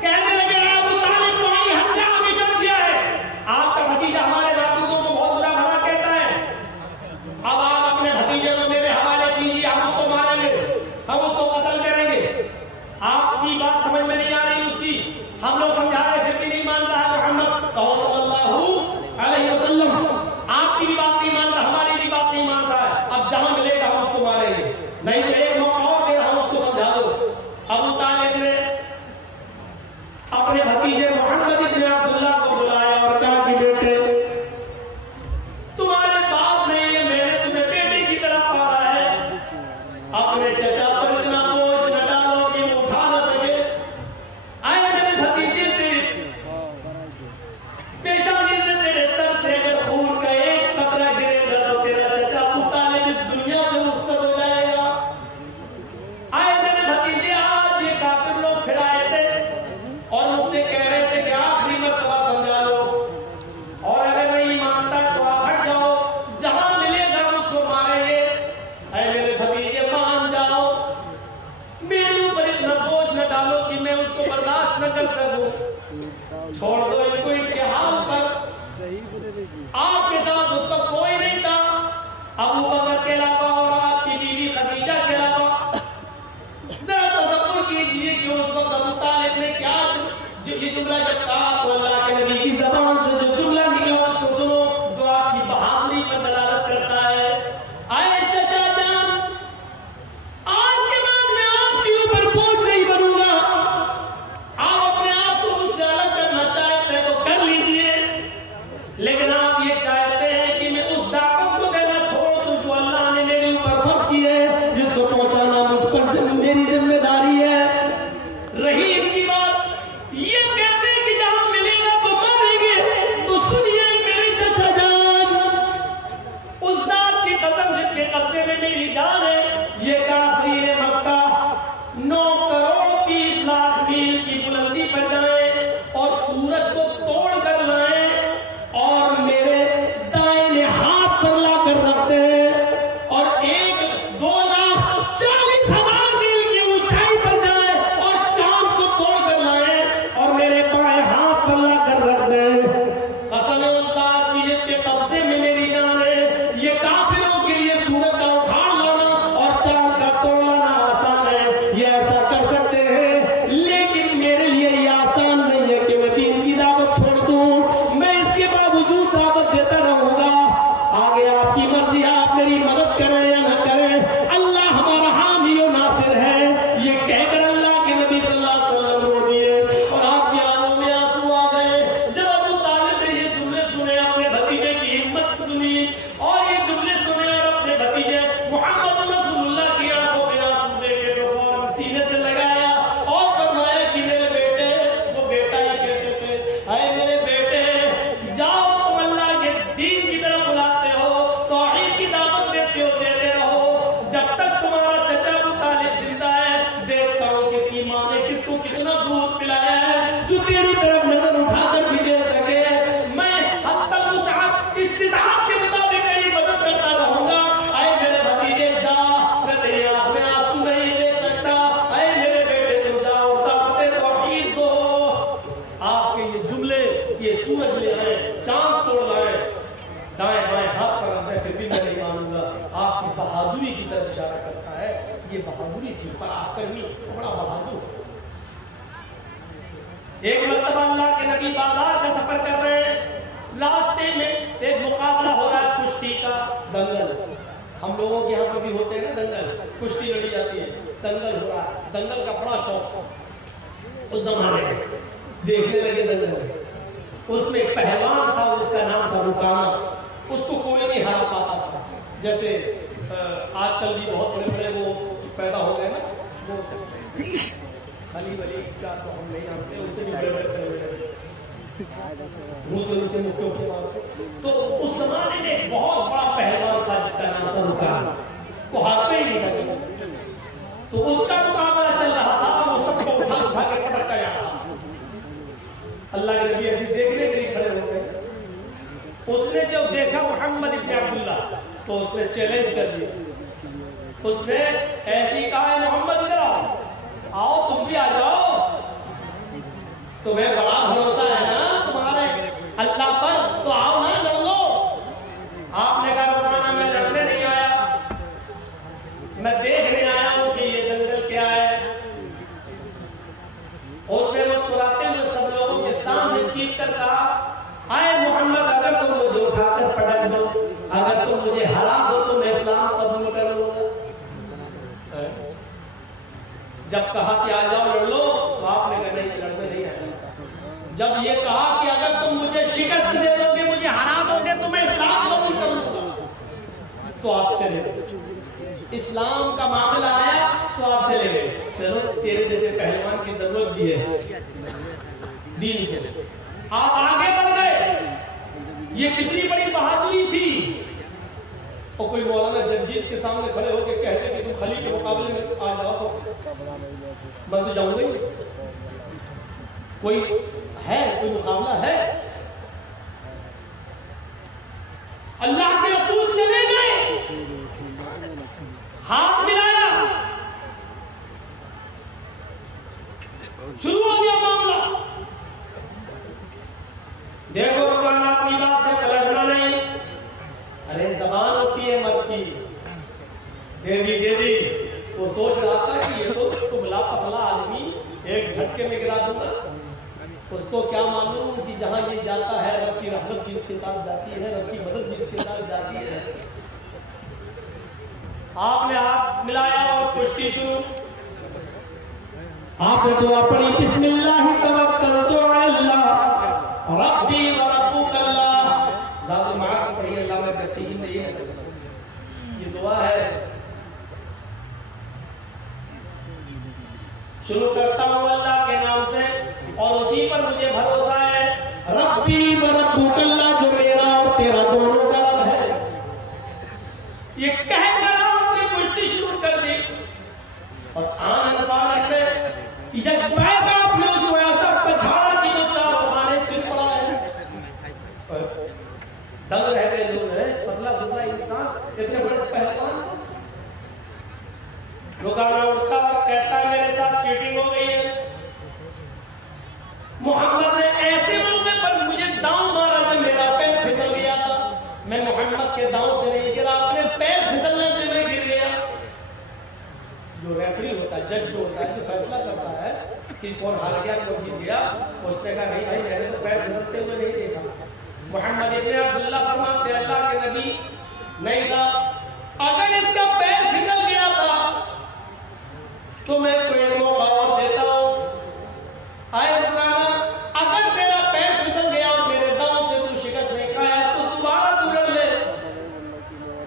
کہنے لگے ابو طالب تمہاری حد سے آگے چل گیا ہے, آپ کا بھتیجا ہمارے نابودوں کو بہت برا بھلا کہتا ہے, اب آپ اپنے بھتیجے کو میرے حوالے کیجیے, ہم اس کو ماریں گے, ہم اس کو قتل کریں گے. آپ کی بات سمجھ میں نہیں آ رہی اس کی, ہم لوگ سمجھا رہے پھر بھی نہیں مان رہا ہے محمد کہو صلی اللہ علیہ وسلم. آپ کی بھی بات نہیں مان رہا, ہماری بھی بات نہیں مان رہا ہے. اب جہاں ملے گا ہم اس کو ماریں گے, نہیں تو ایک موقع اور اپنے بھتیجے محمد ابن عبداللہ کو بلایا اور کہا کہ بیٹے تمہارے باپ نے یہ میں نے تمہیں بیٹے کی طرح پالا ہے، اپنے چچا پر اتنا بوجھ نہ ڈالو کہ وہ اٹھا نہ سکے۔ آئے میرے بھتیجے سے پیشانی سے تیرے سر سے اگر خون کا ایک قطرہ گرے گا تو تیرا چچا ابو طالب اس دنیا سے رخصت ہو جائے گا۔ آئے میرے بھتیجے آج یہ کافر لوگ پھر آئے تھے اور مجھ سے کہہ رہے تھے کہ آخری مرتبہ سمجھا لو، اور اگر نہیں مانتا تو آپ ہٹ جاؤ، جہاں ملے گا اس کو ماریں گے۔ اے میرے بھتیجے مان جاؤ، میرے اوپر اتنا بوجھ نہ ڈالو کہ میں اس کو برداشت نہ کر سکوں، چھوڑ دو ان کو ان کے حال پر۔ آپ کے ساتھ اس کا کوئی نہیں تھا، ابو بکر کے علاوہ اور آپ کی بیوی خدیجہ کے علاوہ۔ ذرا تصور کیجئے کہ اس وقت ابو طالب نے کیا یہ جملہ جب کہا تو اللہ کے نبی کی زبان سے جو جملہ نکلا اس کو سنو، جو آپ کی بہادری پر دلالت کرتا ہے۔ آئے چچا جان، آج کے بعد میں آپ کے اوپر بوجھ نہیں بنوں گا، آپ اپنے آپ کو مجھ سے الگ کرنا چاہتے ہیں تو کر لیجئے، لیکن آپ یہ چاہتے ہیں کہ میں اس دعوت کو دینا چھوڑ دوں جو اللہ نے میرے اوپر فرض کی ہے، جس کو پہنچانا مجھ پر میری ذمہ داری ہے۔ رہی ان کی بات، یہ کہتے ہیں کہ جہاں ملے گا تو ماریں گے، تو سنیے میرے چچا جان، اس ذات کی قسم جس کے قبضے میں میری جان ہے، یہ کافرین مکہ 9 کروڑ 30 لاکھ میل کی بلندی پر جائیں اور سورج کو توڑ کر لائیں اور میرے دائیں ہاتھ پر لا کر رکھتے ہیں، اور 1,02,40,000 میل کی اونچائی پر جائیں اور چاند کو توڑ کر لائیں اور میرے بائیں ہاتھ پر لا کر رکھ دیں۔ قسم ہے اس ذات کی جس کے قبضے میں میری جان ہے، یہ کافروں کے لیے سورج کا اکھاڑ لانا اور چاند کا توڑ لانا آسان ہے، یہ ایسا کر سکتے ہیں، لیکن میرے لیے یہ آسان نہیں ہے کہ میں دین کی دعوت چھوڑ دوں۔ میں اس کے باوجود دعوت دیتا رہوں گا، آگے آپ کی مرضی، آپ میری مدد کریں یا نہ کریں، اللہ ہمارا حامی و ناصر ہے۔ یہ کہہ کر اللہ کے نبی صلی اللہ علیہ وسلم رو دیے اور آپ کی آنکھوں میں آنسو آ گئے۔ جب ابو طالب نے یہ جملے سنے، اپنے بھتیجے کی ہمت سنی اور یہ جملے سنے اور اپنے بھتیجے محمد رسول اللہ کی آنکھوں میں آنسو دیکھے تو فوراً سینے سے لگایا اور فرمایا کہ میرے بیٹے، وہ بیٹا ہی کہتے تھے، اے میرے بیٹے جاؤ، تم اللہ کے دین کی طرف بلاتے ہو، توحید کی دعوت دیتے ہو، دیتے رہو، جب تک تمہارا چچا ابو طالب زندہ ہے، دیکھتا ہوں کس کی ماں نے کس کو کتنا دودھ پلایا ہے جو تیری طرف نظر اٹھا کر بھی دے سکے۔ میں حتی الوسع استطاعت کے مطابق تیری مدد کرتا رہوں گا۔ اے میرے بھتیجے جا، میں تیری آنکھ میں آنسو نہیں دیکھ سکتا، اے میرے بیٹے تم جاؤ، دعوت توحید دو۔ آپ کے یہ جملے، یہ سورج لے آئے، چاند توڑ لائے، دائیں بائیں ہاتھ پر میں پھر بھی میں نہیں مانوں گا، آپ کی بہادری کی طرف اشارہ کرتا ہے۔ یہ بہادری تھی، پر آپ کرمی بڑا بہادر۔ ایک مرتبہ اللہ کے نبی بازار کا سفر کر رہے ہیں، راستے میں ایک مقابلہ ہو رہا ہے کشتی کا، دنگل۔ ہم لوگوں کے یہاں کبھی ہوتے ہیں نا دنگل، کشتی لڑی جاتی ہے، دنگل ہو رہا ہے، دنگل کا بڑا شوق اس زمانے میں، دیکھنے لگے دنگل۔ اس میں ایک پہلوان تھا، اس کا نام تھا رکانہ، اس کو کوئی نہیں ہرا پاتا تھا۔ جیسے آج کل بھی بہت بڑے بڑے وہ پیدا ہو گئے نا، وہ خلی ولی کا تو ہم نہیں جانتے، اس سے بھی بڑے بڑے سے مکھیوں کے مارتے۔ تو اس زمانے میں ایک بہت بڑا پہلوان تھا جس کا نام تھا رکانہ، وہ ہارتے ہی نہیں تھا۔ تو اس کا مقابلہ چل رہا تھا، وہ سب کو اٹھا کے پٹکتا جا رہا۔ اللہ کے نبی ایسی دیکھنے کے لیے کھڑے ہو گئے۔ اس نے جب دیکھا محمد ابن عبداللہ تو اس نے چیلنج کر دیا، اس نے ایسی کہا ہے محمد ادھر آؤ، آؤ تم بھی آ جاؤ، تمہیں بڑا بھروسہ ہے نا تمہارے اللہ پر، تو آؤ نا لڑ لو۔ آپ نے کہا رکانا میں لڑنے نہیں آیا، میں دیکھنے آیا ہوں کہ یہ دنگل کیا ہے۔ اس نے مسکراتے ہوئے سب لوگوں کے سامنے چیخ کر کہا، آئے محمد اگر تم مجھے اٹھا کر پٹک دو، اگر تم مجھے ہرا دو تو میں اسلام قبول کر لوں گا۔ جب کہا کہ آ جاؤ لڑ لو تو آپ نے کہا نہیں لڑنے نہیں آ جاتا۔ جب یہ کہا کہ اگر تم مجھے شکست دے دو گے، مجھے ہرا دو گے تو میں اسلام قبول کروں گا، تو آپ چلے گئے۔ اسلام کا معاملہ آیا تو آپ چلے گئے، چلو تیرے جیسے پہلوان کی ضرورت بھی ہے دین کے لیے، آپ آگے بڑھ گئے۔ یہ کتنی بڑی بہادری تھی۔ اور کوئی مولانا جرجیز کے سامنے کھڑے ہو کے کہتے کہ تم خلی کے مقابلے میں آ جاؤ میں تو جاؤں گا۔ کوئی ہے، کوئی مقابلہ ہے؟ اللہ کے رسول چلے گئے، ہاتھ ملایا، شروع ہو گیا معاملہ۔ دیکھو رکانا اپنی بات سے پلٹنا نہیں۔ ارے زبان ہوتی ہے مرد کی، دے دی۔ وہ سوچ رہا تھا کہ یہ تو کبلا پتلا آدمی ایک جھٹکے میں گرا دوں گا۔ اس کو کیا معلوم کہ جہاں یہ جاتا ہے رب کی رحمت بھی اس کے ساتھ جاتی ہے، رب کی مدد بھی اس کے ساتھ جاتی ہے۔ آپ نے ہاتھ ملایا اور کشتی شروع۔ آپ نے دعا پڑھی، بسم اللہ توکلت علی اللہ ربی و ربک اللہ۔ ذات معاذ پڑھی، اللہ میں بہترین نہیں ہے، یہ دعا ہے۔ شروع کرتا ہوں اللہ کے نام سے اور اسی پر مجھے بھروسہ ہے، ربی و ربک اللہ، جو میرا اور تیرا دونوں کا رب ہے۔ یہ کہہ کر آپ نے کشتی شروع کر دی اور آن انفان میں یک بیگ آپ نے اس کو ایسا پچھاڑا کہ وہ چاروں خانے چل پڑا ہے۔ دل رہ گئے لوگ ہیں، پتلا دبلا انسان، اتنے بڑے پہلوان کو رکانا اٹھتا اور کہتا ہے میرے ساتھ چیٹنگ ہو گئی ہے۔ محمد نے ایسے موقع پر مجھے داؤں مارا جب میرا پیر پھسل گیا تھا، میں محمد کے داؤں سے نہیں گرا، اپنے پیر پھسلنے سے میں گر گیا۔ جو ریفری ہوتا ہے، جج جو ہوتا ہے، جو فیصلہ کرتا ہے کہ کون ہار گیا کون جیت گیا، اس نے کہا نہیں بھائی میں نے تو پیر پھسلتے ہوئے نہیں دیکھا۔ محمد ابن عبداللہ فرماتے اللہ کے نبی نہیں صاحب، اگر اس کا پیر پھسل گیا تھا تو میں اس کو ایک موقع اور دیتا ہوں۔ آئے رکانا، اگر تیرا پیر پھسل گیا اور میرے داؤں سے تو شکست نہیں کھایا تو دوبارہ تو لڑ لے۔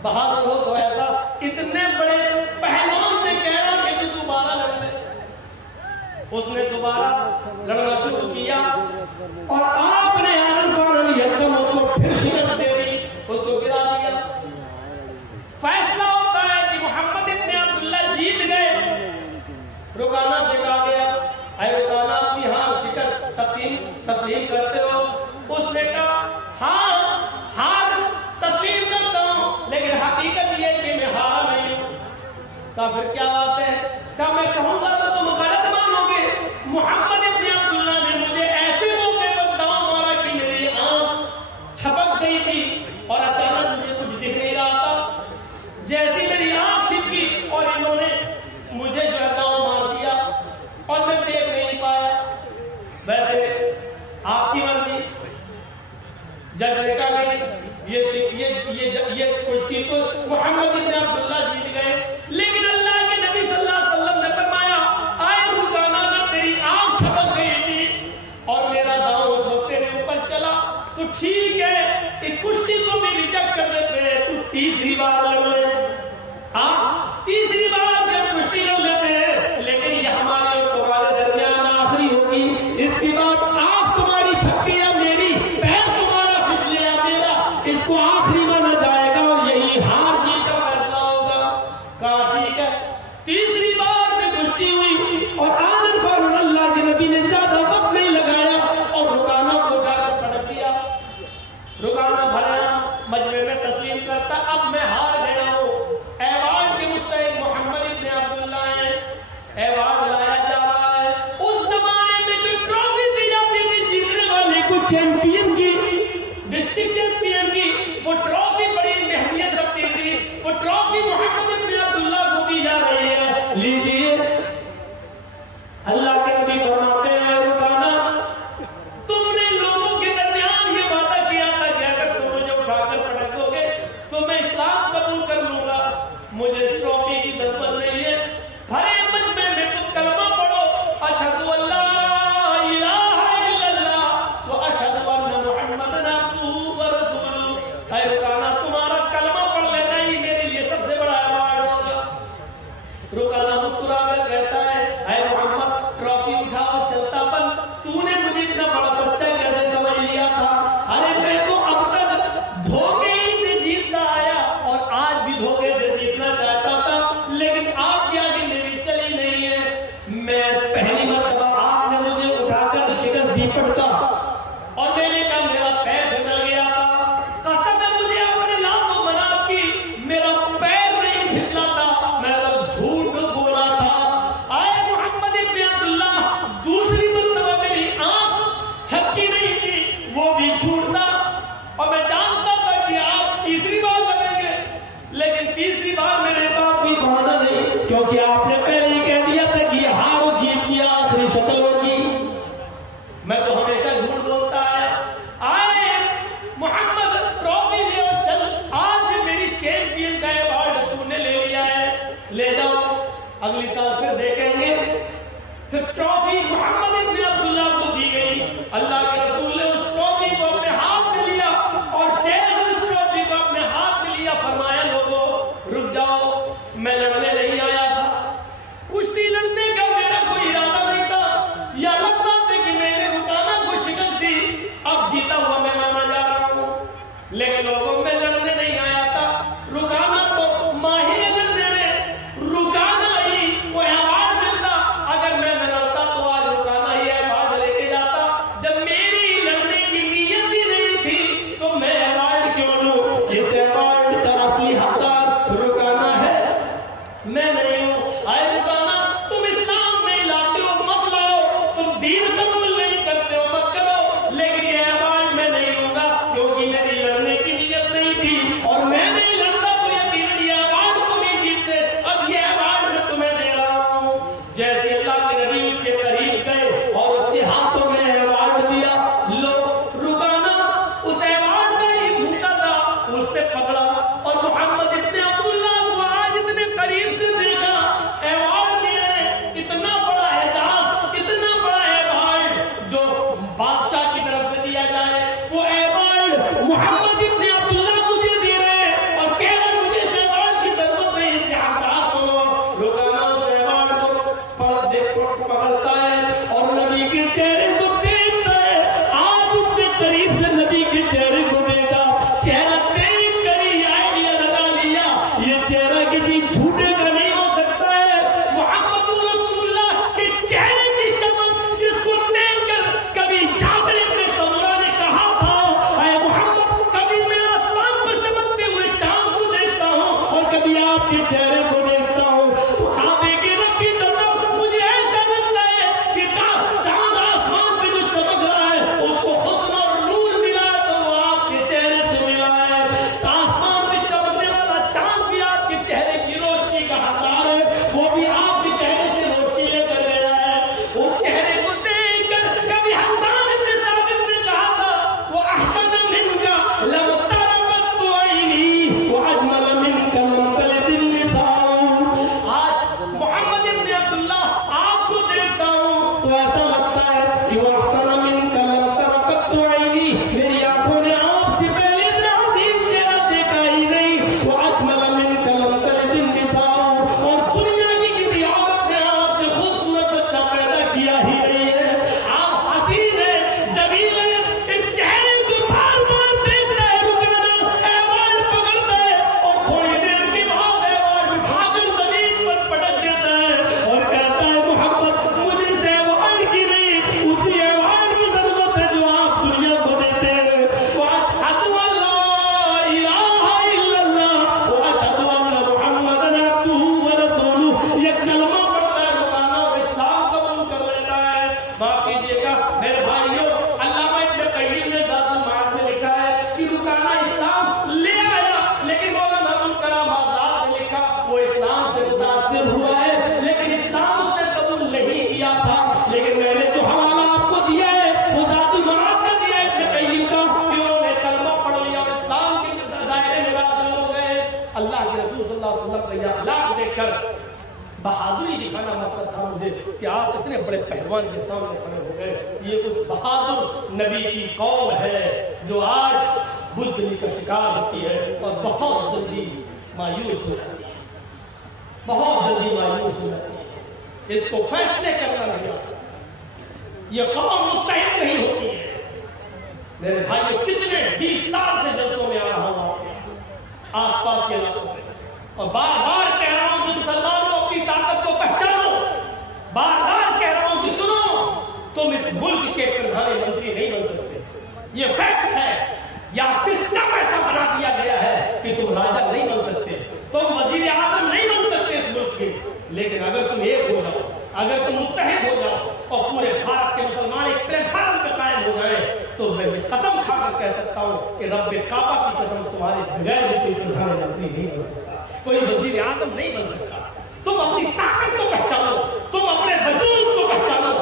بہادر ہو تو ایسا اتنے بڑے پہلوان سے کہہ رہا کہ تو دوبارہ لڑ لے۔ اس نے دوبارہ لڑنا شروع کیا اور آپ نے یکدم اس کو پھر شکست دے دی، اس کو گرا دیا۔ فیصلہ ہوتا ہے کہ محمد ابن عبداللہ جیت گئے۔ رکانا سے کہا گیا اے رکانا اپنی ہار شکست تسلیم کرتے ہو؟ اس نے کہا ہاں ہار تسلیم کرتا ہوں، لیکن حقیقت یہ کہ میں ہارا نہیں ہوں۔ کہا پھر کیا بات ہے؟ کہا میں کہوں گا تو تم غلط مانو گے۔ محمد ابن عبداللہ نے مجھے ایسے موقع پر داؤں مارا کہ میری آنکھ چھپک گئی تھی اور اچانک مجھے کچھ دکھ نہیں رہا تھا۔ جیسی میری آنکھ چھپ گئی اور انہوں نے مجھے جو ہے داؤں مار دیا اور میں دیکھ نہیں پایا۔ ویسے آپ کی مرضی، جج نے کہا یہ کشتی تو محمد ابن عبداللہ جیت گئے، لیکن اللہ کے نبی صلی اللہ علیہ وسلم نے فرمایا آئے رکانا، اگر تیری آنکھ چھپک گئی تھی اور میرا داؤں اس وقت تیرے اوپر چلا تو ٹھیک ہے، اس کشتی کو بھی ریجیکٹ کر دیتے ہیں، تو تیسری بار لڑ لے۔ تیسری بار جب کشتی لڑ لیتے ہیں، لیکن یہ ہمارے اور تمہارے درمیان آخری ہوگی، اس کے بعد آپ تمہاری چھپی یا میری، پیر تمہارا پھسلے یا میرا، اس کو آخری مانا جائے گا اور یہی ہار جیت کا فیصلہ ہوگا۔ کہا ٹھیک ہے۔ تیسری بار میں کشتی ہوئی اور آدم فارن اللہ کے نبی نے زیادہ وقت نہیں لگایا اور رکانا کو اٹھا کر پٹک دیا۔ رکانا بھرنا مجمع میں تسلیم کرتا، اب میں ہار گیا ہوں۔ ایوارڈ کے مستحق محمد ابن عبداللہ ہیں، ایوارڈ لایا جا رہا ہے۔ اس زمانے میں جو ٹرافی دی جاتی تھی جیتنے والے کو، چیمپئن کی، ڈسٹرکٹ چیمپئن کی، وہ ٹرافی بڑی اہمیت رکھتی تھی، وہ ٹرافی محمد ابن عبداللہ کو دی جا رہی ہے، لیجئے۔ اللہ کے نبی فرماتے ہیں رکانا، تم نے لوگوں کے درمیان یہ وعدہ کیا تھا کہ اگر تم مجھے اٹھا کر پٹک دو گے تو میں اسلام قبول کر لوں گا، مجھے اس ٹرافی کی ضرورت نہیں ہے۔ بھرے مجمع میں تم کلمہ پڑھو، اشہد ان لا الہ الا اللہ شکل ہوگی. میں تو ہمیشہ جھوٹ بولتا ہے. آئے محمد ٹرافی لے اور چل, آج میری چیمپئن کا ایوارڈ تو نے لے لیا ہے, لے جاؤ, اگلی سال پھر دیکھیں گے. پھر ٹرافی محمد ابن عبداللہ کو دی گئی. اللہ کے رسول نے اس ٹرافی کو اپنے ہاتھ میں لیا اور جیسے اس ٹرافی کو اپنے ہاتھ میں لیا فرمایا لوگوں رک جاؤ, میں لڑنے نہیں آیا تھا, کشتی لڑنے کا میرا کوئی ارادہ نہیں تھا, یا الگ بات ہے کہ میں نے رکانا کو شکست دی, اب جیتا ہوا میں مانا جا رہا ہوں, لیکن لوگوں میں لڑنے نہیں آیا تھا. رکانا تو ماہر لڑنے میں رکانا ہی وہ ایوارڈ ملتا. اگر میں نہ لڑتا تو آج رکانا ہی ایوارڈ لے کے جاتا. جب میری لڑنے کی نیت ہی نہیں تھی تو میں ایوارڈ کیوں لوں؟ جس ایوارڈ کا اصلی حقدار رکانا ہے, میں نہیں ہوں. آئے رکانا, تم اسلام نہیں لاتے ہو مت لاؤ, تم دین قبول نہیں کرتے ہو مت کرو, لیکن یہ ایوارڈ میں نہیں لوں گا کیونکہ میری لڑنے کی نیت نہیں تھی, اور میں نہیں لڑتا تو یقیناً یہ ایوارڈ تم ہی جیتتے. اب یہ ایوارڈ میں تمہیں دے رہا ہوں. جیسے اللہ کے نبی اس کے قریب گئے اور اس کے ہاتھوں میں ایوارڈ دیا, لو رکانا اس ایوارڈ کا ہی بھوکا تھا, اس نے پکڑا اور محمد ابن عبداللہ کو آج اتنے قریب سے دیکھا, ایوارڈ دے رہے, اتنا بڑا اعزاز, اتنا بڑا ایوارڈ جو بادشاہ کی طرف سے دیا جائے, وہ ایوارڈ محمد ابن عبداللہ مجھے دے رہے اور کہہ رہے مجھے اس ایوارڈ کی ضرورت نہیں, اس کے حقدار کو رکانا اس ایوارڈ کو پکڑتا ہے اور نبی کے چہرے کو دیکھتا ہے. آج اس نے قریب سے نبی کے چہرے کو دیکھا, چہرہ دیکھ کر ہی آئیڈیا لگا لیا یہ چہرہ کسی جھوٹے کا نہیں ہو سکتا ہے. محمد رسول اللہ کے چہرے کی چمک جس کو دیکھ کر کبھی جابر ابن سمرہ نے کہا تھا اے محمد کبھی میں آسمان پر چمکتے ہوئے چاند کو دیکھتا ہوں اور کبھی آپ کے چہرے کو دیکھتا ہوں, تو کعبے کے رب کی طرف مجھے ایسا لگتا ہے کہ چاند آسمان پہ جو چمک رہا ہے اس کو حسن اور نور ملا ہے تو وہ آپ کے چہرے سے ملا ہے. آسمان پہ چمکنے والا چاند بھی آپ کے چہرے کی روشنی کا حقدار ہے, وہ بھی آپ کے چہرے سے روشنی لے کر گیا ہے. اس چہرے کو دیکھ کر کبھی حسان ابن ثابت نے کہا تھا وہ احسن منکا لم ترقت عینی واجمل منکا لم تلد النساء. آج محمد ابن عبداللہ آپ کو دیکھتا ہوں تو ایسا لگتا ہے کہ وہ احسن منکا لم ترقت عینی, میری آنکھوں نے آپ سے پہلے اتنا عظیم چہرہ دیکھا ہی نہیں. واجمل منکا لم تلد النساء, اور دنیا کی کسی عورت نے آپ سے خوبصورت بچہ پیدا کیا ہی نہیں ہے. آپ حسین ہیں, جمیل ہیں, اس چہرے کو بار بار دیکھتا ہے. رکانا ایوارڈ پکڑتا ہے اور تھوڑی دیر کے بعد ایوارڈ اٹھا کر زمین پر پٹک دیتا ہے اور کہتا ہے محمد مجھے اس ایوارڈ کی نہیں, اسی ایوارڈ کی ضرورت ہے جو آپ دنیا کو دیتے ہیں. وَأَشْهَدُ أَن لَا إِلَٰهَ إِلَّا اللَّهُ وَأَشْهَدُ أَنَّ مُحَمَّدًا عَبْدُهُ وَرَسُولُهُ. یہ کلمہ پڑھتا ہے رکانا اور اسلام قبول کر لیتا ہے. معاف کیجیے گا میرے بھائیوں, علامہ ابن قیم نے ذات المعاد میں لکھا ہے کہ رکانا اسلام لے آیا, لیکن مولانا ابوالکلام آزاد نے لکھا وہ اسلام سے متاثر ہوا ہے لیکن اسلام اس نے قبول نہیں کیا تھا. لیکن میں نے جو حوالہ آپ کو دیا ہے وہ ذات المعاد کا دیا ہے ابن قیم کا, کہ انہوں نے کلمہ پڑھ لیا اور اسلام کے دائرے میں داخل ہو گئے. اللہ کے رسول صلی اللہ علیہ وسلم کا یہ اخلاق دیکھ کر بہادری دکھانا مقصد تھا مجھے کہ آپ اتنے بڑے پہلوان کے سامنے کھڑے ہو گئے. یہ اس بہادر نبی کی قوم ہے جو آج بزدلی کا شکار ہوتی ہے اور بہت جلدی مایوس ہو جاتی ہے, بہت جلدی مایوس ہو جاتی ہے. اس کو فیصلے کرنا نہیں آتا, یہ قوم متحد نہیں ہوتی ہے. میرے بھائی کتنے 20 سال سے جلسوں میں آ رہا ہوں آس پاس کے علاقوں میں, اور بار بار کہہ رہا ہوں کہ مسلمانوں اپنی طاقت کو پہچانو, بار بار کہہ رہا ہوں کہ سنو تم اس ملک کے پردھان منتری نہیں بن سکتے, یہ فیکٹ ہے. یا سسٹم ایسا بنا دیا گیا ہے کہ تم راجہ نہیں بن سکتے, تم وزیر اعظم نہیں بن سکتے اس ملک کے. لیکن اگر تم ایک ہو جاؤ, اگر تم متحد ہو جاؤ اور پورے بھارت کے مسلمان ایک پلیٹ فارم پہ قائم ہو جائیں تو میں قسم کھا کر کہہ سکتا ہوں کہ رب کعبہ کی قسم تمہارے بغیر بھی کوئی پردھان منتری نہیں بن سکتا, کوئی وزیر اعظم نہیں بن سکتا. تم اپنی طاقت کو پہچانو, تم اپنے وجود کو پہچانو,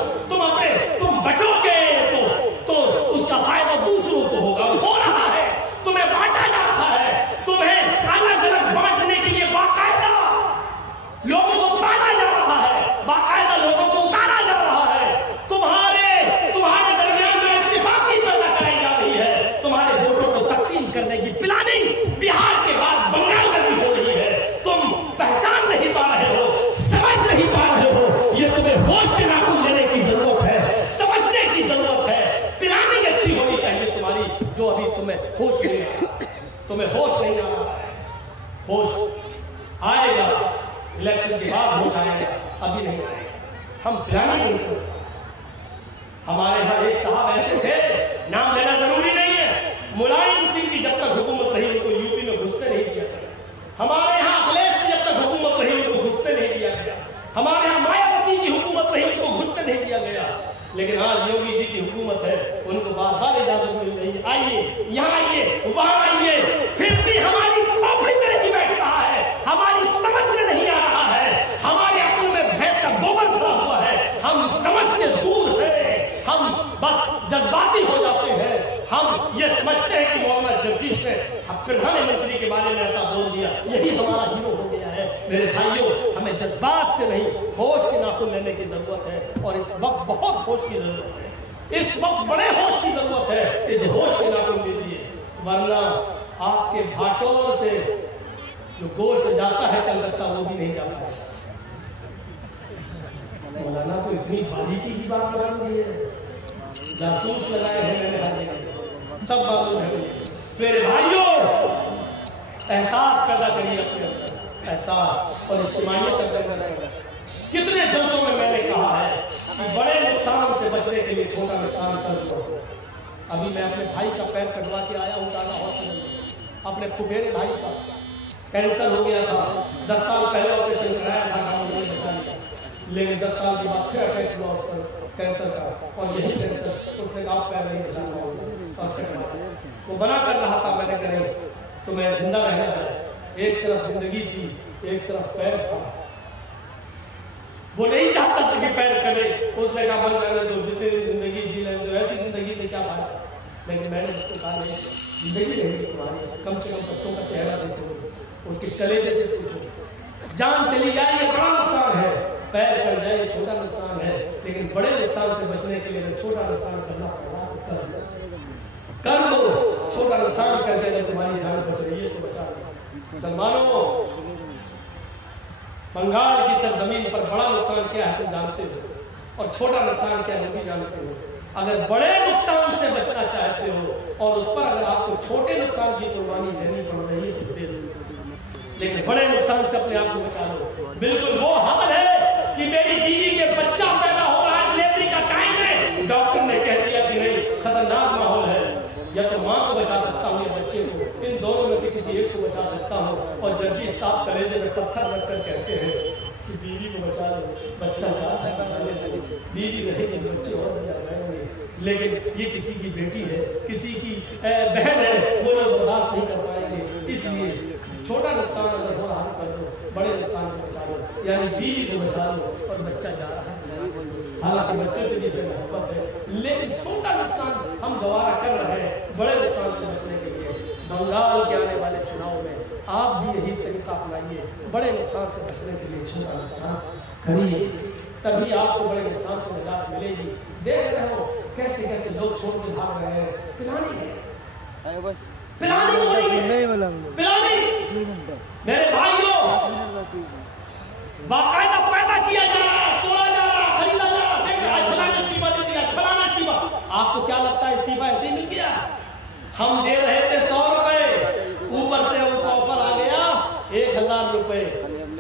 ہوش نہیں آ رہا, تمہیں ہوش نہیں آ رہا ہے. ہوش آئے گا, الیکشن کے بعد ہوش آئے گا, ابھی نہیں آئے گا. ہم پلاننگ نہیں سکتے. ہمارے ہاں ایک صاحب ایسے تھے, نام لینا ضروری نہیں ہے, ملائم سنگھ کی جب تک حکومت رہی ان کو یو پی میں گھستے نہیں دیا گیا. ہمارے ہاں اکھلیش کی جب تک حکومت رہی ان کو گھستے نہیں دیا گیا. ہمارے ہاں مایاوتی کی حکومت رہی ان کو گھستے نہیں دیا گیا. لیکن آج یوگی جی کی حکومت ہے, ان کو بار بار اجازت مل رہی ہے, آئیے یہاں آئیے وہاں آئیے, پھر بھی ہماری کھوپڑی میں نہیں بیٹھ رہا ہے, ہماری سمجھ میں نہیں آ رہا ہے, ہمارے عقل میں بھینس کا گوبر بھرا ہوا ہے, ہم سمجھ سے دور ہیں, ہم بس جذباتی ہو جاتے ہیں. ہم یہ سمجھتے ہیں کہ مولانا جگجیش نے پردھان منتری کے بارے میں ایسا بول دیا, یہی ہمارا ہیرو ہو گیا ہے. میرے بھائیوں, ہمیں جذبات سے نہیں ہوش کے ناخن لینے کی ضرورت ہے, اور اس وقت بہت ہوش کی ضرورت ہے. اس وقت بڑے ہوش کی ضرورت ہے. اس ہوش کے ناخن دیجیے, ورنہ آپ کے بھاٹور سے جو گوشت جاتا ہے کلکتہ وہ بھی نہیں جاتا ہے. مولانا کو اتنی باریکی کی بات کرا دی ہے, جاسوس لگائے ہیں میں نے ہر جگہ, سب معلوم ہے. میرے بھائیوں, احساس پیدا کریے اپنے اندر, احساس اور اجتماعیت پیدا کریے. کتنے جلسوں میں نے کہا ہے کہ بڑے نقصان سے بچنے کے لیے چھوٹا نقصان کر دو. ابھی میں اپنے بھائی کا پیر کٹوا کے آیا ہوں ٹاٹا ہاسپٹل میں, اپنے پھپھیرے بھائی کا کینسر ہو گیا تھا. 10 سال پہلے آپریشن کرایا تھا, لیکن 10 سال کے بعد پھر اٹیک ہوا اس پر کینسر کا, اور یہی کینسر اس نے کہا پیر نہیں بچانا. وہ بنا کر رہا تھا, میں نے کہا نہیں تو میں زندہ رہنا ہے. ایک طرف زندگی تھی, ایک طرف پیر تھا. وہ نہیں چاہتا تھا کہ پیر کرے. اس نے کہا بند کرنے دو, جتنی زندگی جی لیں تو ایسی زندگی سے کیا فائدہ. لیکن میں نے اس کو کہا نہیں, زندگی نہیں تمہاری, کم سے کم بچوں کا چہرہ دیکھو, اس کے کلیجے سے پوچھو. جان چلی جائے یہ بڑا نقصان ہے, پیر کٹ جائے یہ چھوٹا نقصان ہے, لیکن بڑے نقصان سے بچنے کے لیے اگر چھوٹا نقصان کرنا پڑا کر دو. چھوٹا نقصان کر کے اگر تمہاری جان بچ رہی ہے تو بچا دو. مسلمانوں, بنگال کی سرزمین پر بڑا نقصان کیا ہے تم جانتے ہو, اور چھوٹا نقصان کیا ہے وہ بھی جانتے ہو. اگر بڑے نقصان سے بچنا چاہتے ہو اور اس پر اگر آپ کو چھوٹے نقصان کی قربانی دینی پڑ رہی ہے تو دے دو, لیکن بڑے نقصان سے اپنے آپ کو بچا لو. بالکل وہ حال ہے کہ میری بیوی کے بچہ پیدا ہو رہا ہے, ڈلیوری کا ٹائم ہے, ڈاکٹر نے کہہ دیا کہ نہیں خطرناک ماحول ہے, یا تو ماں کو بچا سکتا ہوں یا بچے کو, ان دونوں میں سے کسی ایک کو بچا سکتا ہوں. اور ججی صاحب کلیجے میں پتھر رکھ کر کہتے ہیں کہ بیوی کو بچا لو, بچہ جاتا ہے بچانے لگے, بیوی رہے گی بچے اور رہیں گے. لیکن یہ کسی کی بیٹی ہے, کسی کی بہن ہے, وہ لوگ برداشت نہیں کر پائیں گے. اس لیے چھوٹا نقصان اگر ہو رہا کر دو, بڑے نقصان کو بچا لو, یعنی بیوی کو بچا لو اور بچہ جا رہا ہے. حالانکہ بچے سے بھی محبت ہے, لیکن چھوٹا نقصان ہم گوارا کر رہے ہیں بڑے نقصان سے بچنے کے لیے. بنگال کے آنے والے چناؤ میں آپ بھی یہی طریقہ اپنائیے, بڑے نقصان سے بچنے کے لیے چھوٹا نقصان کریے, تبھی آپ کو بڑے نقصان سے نجات ملے گی. دیکھ رہے ہو کیسے کیسے لوگ چھوڑ کے بھاگ رہے ہیں. پلانی ہے, پلانی ہو رہی ہے, پلانی. میرے بھائیوں, باقاعدہ پیدا کیا جا رہا ہے, توڑا جا رہا ہے, خریدا جا رہا ہے. دیکھ رہے ہیں فلانا استعفیٰ دے دیا, فلانا استعفیٰ. آپ کو کیا لگتا ہے استعفیٰ ایسے ہی مل گیا؟ ہم دے رہے تھے 100 روپے, اوپر سے ان کو آفر آ گیا 1000 روپے.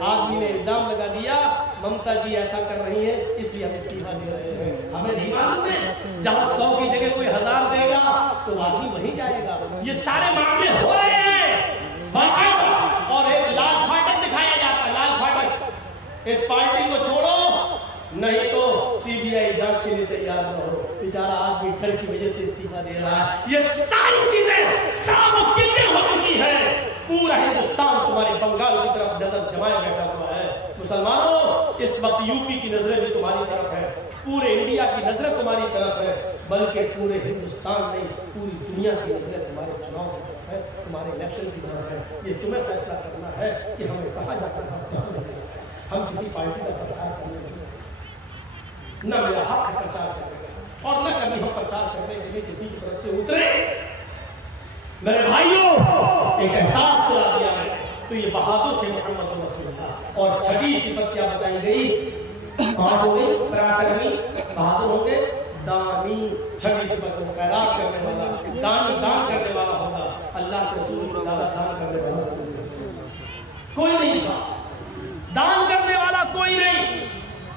آدمی نے الزام لگا دیا ممتا جی ایسا کر رہی ہے اس لیے ہم استعفیٰ دے رہے ہیں. ہمیں نہیں معلوم ہے جہاں 100 کی جگہ کوئی 1000 دے گا تو آدمی وہیں جائے گا. یہ سارے معاملے ہو رہے ہیں باقاعدہ, اور ایک لال پھاٹک دکھایا جاتا ہے. لال پھاٹک, اس پارٹی کو چھوڑو نہیں تو CBI جانچ کے لیے تیار نہ ہو. بیچارہ آدمی ڈر کی وجہ سے استعفیٰ دے رہا ہے. یہ ساری چیزیں سامو کلے ہو چکی ہے. پورا ہندوستان تمہاری بنگال کی طرف نظر جمائے بیٹھا ہوا ہے. مسلمانوں, اس وقت یوپی کی نظریں بھی تمہاری طرف ہے, پورے انڈیا کی نظریں تمہاری طرف ہے, بلکہ پورے ہندوستان نہیں پوری دنیا کی نظریں تمہارے چناؤ کی طرف ہے, تمہارے الیکشن کی طرف ہے. یہ تمہیں فیصلہ کرنا ہے کہ ہمیں کہاں جا کر ہم کسی پارٹی کا پرچار کرنے نہیں, نہ میرا حق ہے پرچار کرنے کا, اور نہ کبھی ہم پرچار کرنے کے لیے کسی کی طرف سے اترے. میرے بھائیوں, ایک احساس دلا دیا ہے تو یہ بہادر تھے محمد رسول اللہ. اور چھٹی صفت کیا بتائی گئی؟ کون ہو گئی؟ پراکرمی, بہادر ہوں گے, دانی. چھٹی صفت کو خیرات کرنے والا, دان کرنے والا ہوگا. اللہ کے رسول سے زیادہ دان کرنے والا کوئی نہیں تھا، دان کرنے والا کوئی نہیں۔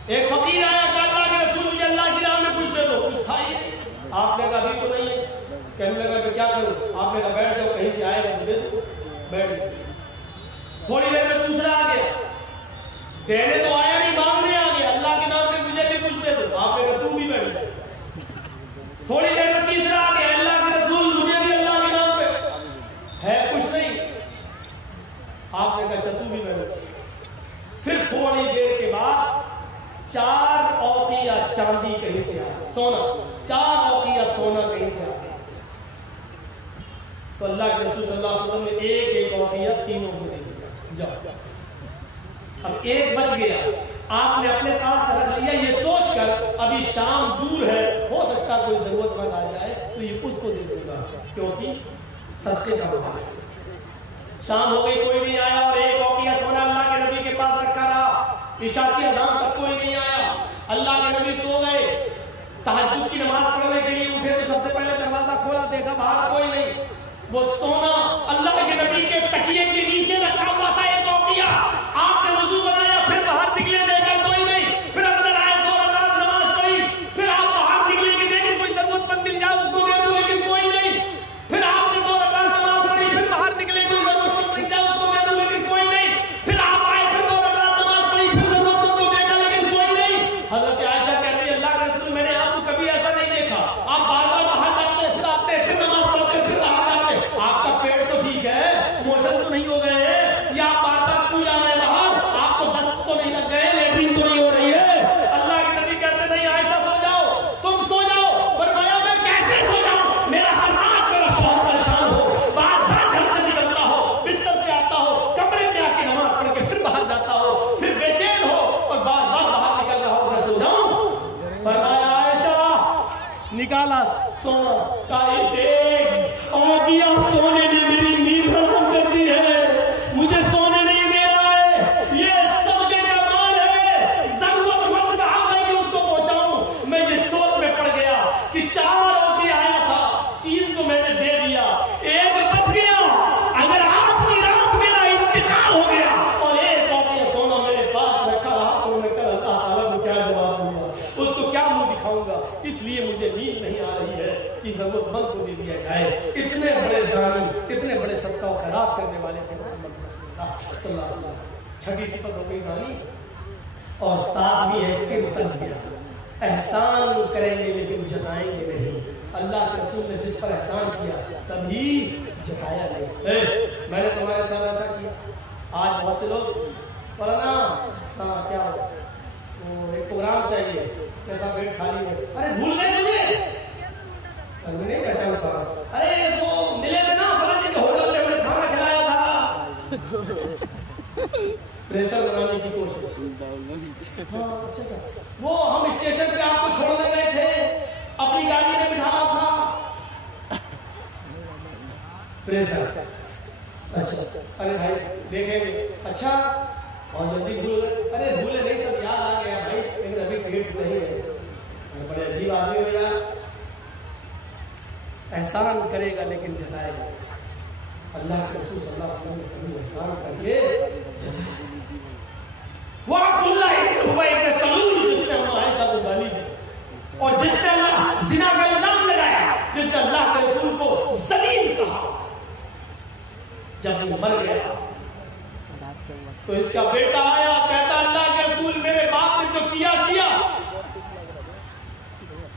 ایک فقیر آیا کہ اللہ کے رسول مجھے اللہ کی راہ میں کچھ دے دو، کچھ تھا ہی نہیں۔ آپ نے کہا ابھی تو نہیں ہے، کہنے لگا کہ کیا کروں؟ آپ نے کہا بیٹھ جاؤ، کہیں سے آئے گا تو دے دو، بیٹھ گئے۔ تھوڑی دیر میں دوسرا آ گیا، دینے تو آیا نہیں، مانگنے آ گیا، اللہ کے نام پہ مجھے بھی کچھ دے دو۔ آپ نے کہا تو بھی بیٹھ جا۔ تھوڑی دیر میں تیسرا آ گیا، اللہ کے رسول مجھے بھی اللہ کے نام پہ ہے کچھ نہیں۔ آپ نے کہا اچھا تو بھی بیٹھ جا۔ پھر تھوڑی دیر کے بعد 4 اوقیہ چاندی کہیں سے آیا، سونا، 4 اوقیہ سونا کہیں سے آیا۔ تو اللہ کے رسول صلی اللہ علیہ وسلم نے ایک ایک اوقیہ تینوں کو دے دیا، جاؤ۔ اب ایک بچ گیا، آپ نے اپنے پاس سے رکھ لیا، یہ سوچ کر ابھی شام دور ہے، ہو سکتا کوئی ضرورت مند آ جائے تو یہ اس کو دے دوں گا، کیونکہ صدقے کا معاملہ ہے۔ شام ہو گئی، کوئی نہیں آیا، اور ایک اوقیہ سونا اللہ کے نبی کے پاس رکھا رہا۔ عشاء کی اذان تک کوئی نہیں آیا، اللہ کے نبی سو گئے۔ تہجد کی نماز پڑھنے کے لیے اٹھے تو سب سے پہلے دروازہ کھولا، دیکھا باہر کوئی نہیں۔ وہ سونا اللہ کے نبی کے تکیے کے نیچے رکھا ہوا تھا، ایک اوقیہ۔ آپ نے وضو بنایا، پھر باہر نکلے، دیکھا کوئی نہیں، پھر اندر آئے، 2 رکعت نماز پڑھی، پھر آپ باہر نکلے کہ دیکھیں کوئی ضرورت مند مل جائے اس کو دے دوں، لیکن کوئی نہیں۔ پھر آپ نے 2 رکعت نماز پڑھی، پھر باہر نکلے، کوئی ضرورت مند مل جائے اس کو دے دوں، لیکن کوئی نہیں۔ پھر آپ آئے، پھر 2 رکعت نماز پڑھی، پھر ضرورت مند کو دیکھا، لیکن کوئی نہیں۔ حضرت عائشہ کہتی ہے اللہ کے رسول میں نے آپ کو کبھی ایسا نہیں دیکھا، آپ بار بار باہر جاتے پھر آتے، پھر نماز پڑھتے، پھر باہر جاتے۔ آپ کا پیٹ تو ٹھیک ہے، موشن تو نہیں ہو گئے ہیں، یا آپ بار بار کیوں جا رہے ہیں باہر؟ آپ کو دست تو نہیں لگ گئے، لیٹرین تو نہیں ہو رہی ہے؟ اللہ کے نبی کہتے نہیں عائشہ سو جاؤ، تم سو جاؤ۔ فرمایا میں کیسے سو جاؤں؟ میرا سردار، میرا شوہر پریشان ہو، بار بار گھر سے نکلتا ہو، بستر پہ آتا ہو، کمرے میں آ کے نماز پڑھ کے پھر باہر جاتا ہو، پھر بے چین ہو اور بار بار باہر نکل رہا ہو، میں سو جاؤں؟ فرمایا عائشہ نکالا سونا کا اس ایک اوقیہ سونے نے میری نیند حرام کر دی ہے، مجھے سونے نہیں دے رہا ہے، یہ صدقے کا مال ہے، ضرورت مند کہاں ہے کہ اس کو پہنچاؤں؟ میں یہ سوچ میں پڑ گیا کہ 4 اوقیہ آیا تھا، 3 تو میں نے دے دیا، ایک بچ گیا۔ اگر آج کی رات میرا انتقال ہو گیا اور ایک اوقیہ سونا میرے پاس رکھا رہا تو میں کل اللہ تعالیٰ کو کیا جواب دوں گا، اس کو کیا منہ دکھاؤں گا؟ اس لیے مجھے نیند نہیں آ رہی ہے کہ ضرورت مند کو دے دیا جائے۔ اتنے بڑے دانی، اتنے بڑے صدقہ و خیرات کرنے والے تھے محمد رسول اللہ صلی اللہ علیہ وسلم۔ 6ٹھی صفت ہو گئی دانی، اور 7ویں ہے کہ احسان کریں گے لیکن جتائیں گے نہیں۔ اللہ کے رسول نے جس پر احسان کیا کبھی جتایا نہیں۔ میں نے تمہارے ساتھ ایسا کیا، آج بہت سے لوگ مولانا ہاں کیا ہو ایک پروگرام چاہیے، کیسا بیٹ خالی ہے، ارے بھول گئے مجھے، نہیں پہچان پا رہا، ارے وہ ملے تھے نا فلاں جی کے ہوٹل میں ہم نے کھانا کھلایا تھا، پریشر بنانے کی کوشش۔ ہاں اچھا وہ ہم اسٹیشن پہ آپ کو چھوڑنے گئے تھے، اپنی گاڑی میں بٹھانا تھا، پریشر۔ اچھا ارے بھائی دیکھیں گے، اچھا اور جلدی بھول گئے، ارے بھولے نہیں سب یاد آ گیا بھائی، لیکن ابھی ڈیٹ نہیں ہے۔ بڑے عجیب آدمی ہو یار، احسان کرے گا لیکن جتائے گا۔ اللہ کے رسول صلی اللہ علیہ وسلم نے کبھی احسان کر کے جتایا۔ وہ عبداللہ ابن ابی ابن سلول جس نے عائشہ کو گالی دی اور جس نے اللہ زنا کا الزام لگایا، جس نے اللہ کے رسول کو ذلیل کہا، جب وہ مر گیا تو اس کا بیٹا آیا، کہتا اللہ کے رسول میرے باپ نے جو کیا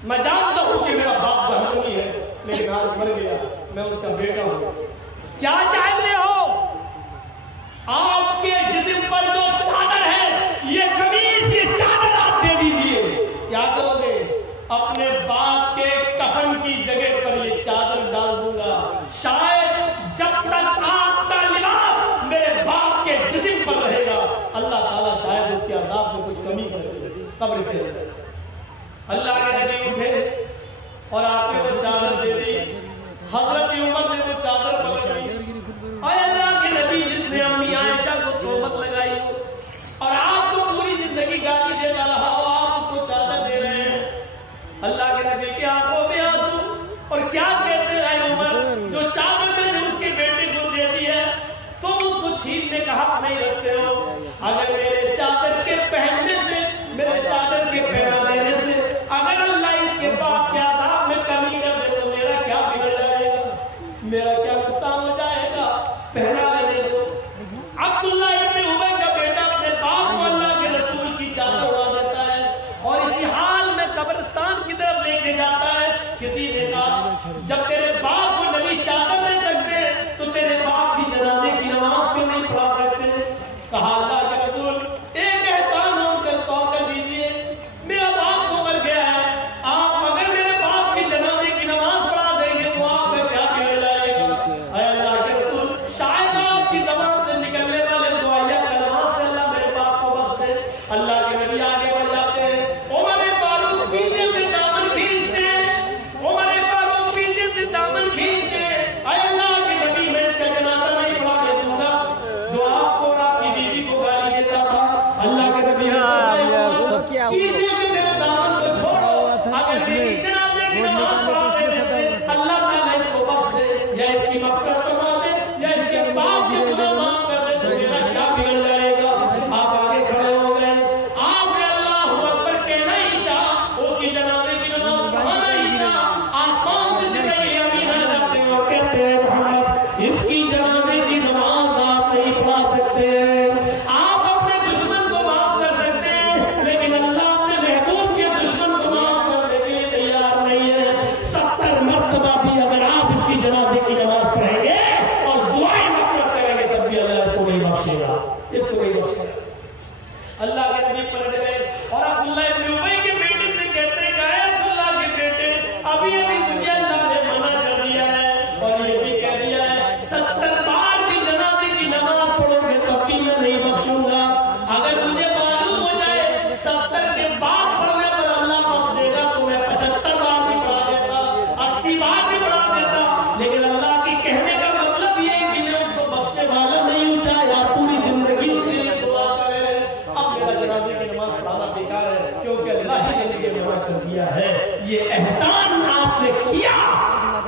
میں جانتا ہوں کہ میرا باپ جہنمی ہے، لیکن آج مر گیا، میں اس کا بیٹا ہوں، کیا چاہتے ہو؟ آپ کے جسم پر جو چادر ہے، یہ قمیص، یہ چادر آپ دے دیجئے۔ کیا کرو گے؟ اپنے باپ کے کفن کی جگہ پر یہ چادر ڈال دوں گا، شاید جب تک آپ کا لباس میرے باپ کے جسم پر رہے گا اللہ تعالیٰ شاید اس کے عذاب میں کچھ کمی کر دے قبر کے اندر۔ اللہ کے نبی اٹھے اور آپ نے وہ چادر دے دی، حضرت عمر نے وہ چادر پکڑی، اے اللہ کے نبی جس نے امی عائشہ کو تہمت لگائی اور آپ کو پوری زندگی گالی دیتا رہا ہو، آپ اس کو چادر دے رہے ہیں۔ اللہ کے نبی کی آنکھوں میں آنسو، اور کیا کہتے ہیں عمر، جو چادر میں نے اس کے میرا کیا نقصان ہو جائے گا، پہنا لینے دو۔ عبداللہ ابن ابی کا بیٹا اپنے باپ کو اللہ کے رسول کی چادر اڑا دیتا ہے اور اسی حال میں قبرستان کی طرف لے کے جاتا ہے۔ کسی نے کہا جب تیرے باپ کو نبی چادر دے سکتے ہیں تو تیرے باپ کی جنازے کی نماز کیوں نہیں پڑھا سکتے؟ کہا اللہ کے رسول ایک احسان ہم کر دیجئے، میرا باپ تو مر گیا ہے، آپ اگر میرے باپ کی جنازے کی نماز پڑھا دیں گے تو آپ کا کیا بگڑ جائے گا؟ اے اللہ کے رسول شاید آپ کی زبان سے نکلنے والے دعائیہ کلمات سے اللہ میرے باپ کو بخش دے۔ اللہ کے نبی آگے بڑھ جاتے ہیں، عمر فاروق پیچھے سے دامن کھینچتے ہیں، عمر فاروق پیچھے سے دامن کھینچتے ہیں، اے اللہ کے نبی میں اس کا جنازہ نہیں پڑھا کے دوں گا جو آپ کو اور آپ کی بیوی کو گالی دیتا تھا۔ اللہ کے نبی پیچھے سے میرے دامن کو چھوڑو، اگر میری جنازے کی نماز پڑھا دینے سے اللہ تعالیٰ اس کو بخش دے یا اس کی مغفرت فرما دے یا اس کے باپ کے گناہ معاف کر دے تو میرا کیا بگڑ جائے گا؟ آپ آگے کھڑے ہو گئے، آپ نے اللہ اکبر کہنا ہی چاہا، اس کی جنازے کی نماز پڑھانا ہی چاہا، آسمان سے جبرائیل امین آ جاتے ہیں اور کہتے ہیں محمد اس کی جنازے کی نماز آپ نہیں پڑھا سکتے، آپ اپنے دشمن کو معاف کر سکتے ہیں لیکن اللہ اپنے محبوب کے دشمن کو معاف کرنے کے لیے تیار نہیں ہے۔ 70 مرتبہ بھی اگر آپ اس کی جنازے کی نماز پڑھیں گے اور دعائیں مغفرت کریں گے تب بھی اللہ اس کو نہیں بخشے گا، اس کو نہیں بخشے گا۔ اللہ کے نبی پلٹ گئے اور عبداللہ ابن ابی کے بیٹے سے کہتے ہیں کہ اے عبداللہ کے بیٹے ابھی تجھے اللہ نے منع کر دیا ہے اور یہ بھی کہہ دیا ہے 70 بار بھی جنازے کی نماز پڑھو گے تب بھی میں نہیں بخشوں گا۔ اگر تجھے معلوم ہو جائے 70 کے بعد پڑھنے پر اللہ بخش دے گا تو میں 75 بار بھی پڑھا دیتا، 80 بار بھی پڑھا دیتا، لیکن اللہ کے کہنے کا مطلب یہ ہے کہ میں اس کو بخشنے والا نہیں ہوں، چاہے آپ پوری زندگی اس کے لیے دعا کریں۔ اب میرا جنازے کی نماز پڑھانا بیکار ہے کیونکہ اللہ ہی نے یہ منع کر دیا ہے، یہ احسان آپ نے کیا،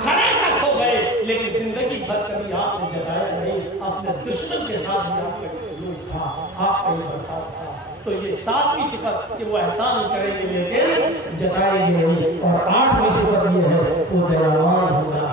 کھڑے تک ہو گئے لیکن زندگی بھر کبھی آپ نے جتایا نہیں، اپنے دشمن کے ساتھ بھی آپ کا یہ سلوک تھا، آپ کا یہ برتاؤ تھا۔ تو یہ 7ویں صفت کہ وہ احسان کریں گے لیکن جتائیں گے نہیں، اور 8ویں صفت یہ ہے وہ دیاوان ہوگا،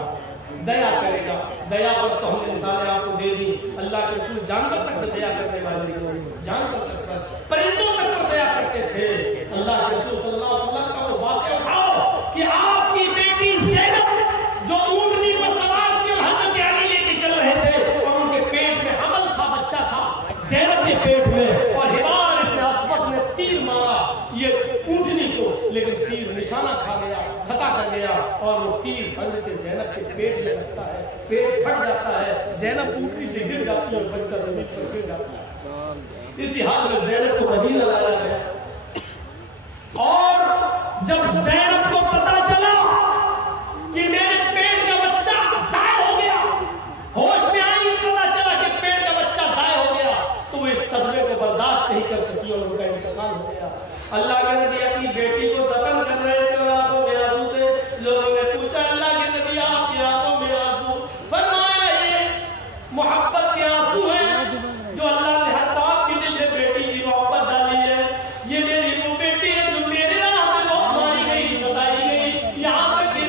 دیا کرے گا۔ دیا پر تو ہم نے مثالیں آپ کو دے دی، اللہ کے رسول جانور تک پر دیا کرنے والے تھے، جانور تک پر، پرندوں تک پر دیا کرتے تھے۔ اللہ کے رسول صلی اللہ علیہ وسلم کا وہ واقعہ اٹھاؤ کہ آپ کی بیٹی زینب جو اونٹنی پر سوار تھی اور حضرت علی لے کے چل رہے تھے اور ان کے پیٹ میں حمل تھا، بچہ تھا زینب کے پیٹ میں، اور حبار ابن اسود نے تیر مارا یہ اونٹنی کو، لیکن تیر نشانہ کھا گیا، خطا کر گیا اور وہ تیر حضرت زینب کے پیٹ میں لگتا ہے، پیٹ پھٹ جاتا ہے، زینب اونٹنی سے گر جاتی ہے اور بچہ زمین پر گر جاتا ہے۔ اسی حال میں زینب کو مدینہ لایا گیا اور جب زینب کو پتا چلا کہ میرے پیٹ کا بچہ ضائع ہو گیا، ہوش میں آئی پتا چلا کہ پیٹ کا بچہ ضائع ہو گیا، تو وہ اس صدمے کو برداشت نہیں کر سکی اور ان کا انتقال ہو گیا۔ اللہ کے نبی اپنی بیٹی کو دفن کر رہے تھے اور آنکھوں میں آنسو تھے، لوگوں نے پوچھا اللہ کے نبی آپ کی آنکھوں میں آنسو؟ فرمایا یہ محبت کے آنسو ہیں جو اللہ نے ہر باپ کے دل میں بیٹی کی محبت ڈالی ہے۔ یہ میری وہ بیٹی ہے جو میرے راہ میں بہت ماری گئی، ستائی گئی، یہاں تک کہ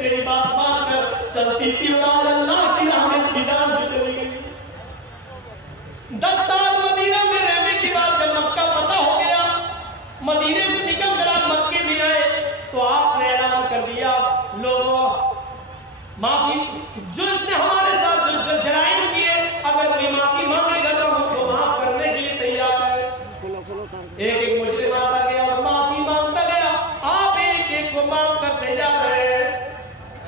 میری بات مان کر چلتی تھی اور اللہ کی راہ میں اس کی جان بھی چلی گئی۔ 10 سال مدینہ میں رہنے کے بعد جب مکہ فتح ہو گیا، مدینے سے نکل کر آپ مکے میں آئے تو آپ نے اعلان کر دیا لوگوں معافی، جو اس نے ہمارے ساتھ جو جرائم کیے اگر کوئی معافی مانگے گا تو ہم اس کو معاف کرنے کے لیے تیار ہیں۔ ایک ایک مجرم آتا گیا اور معافی مانگتا گیا، آپ ایک ایک کو معاف کرتے جا رہے ہیں۔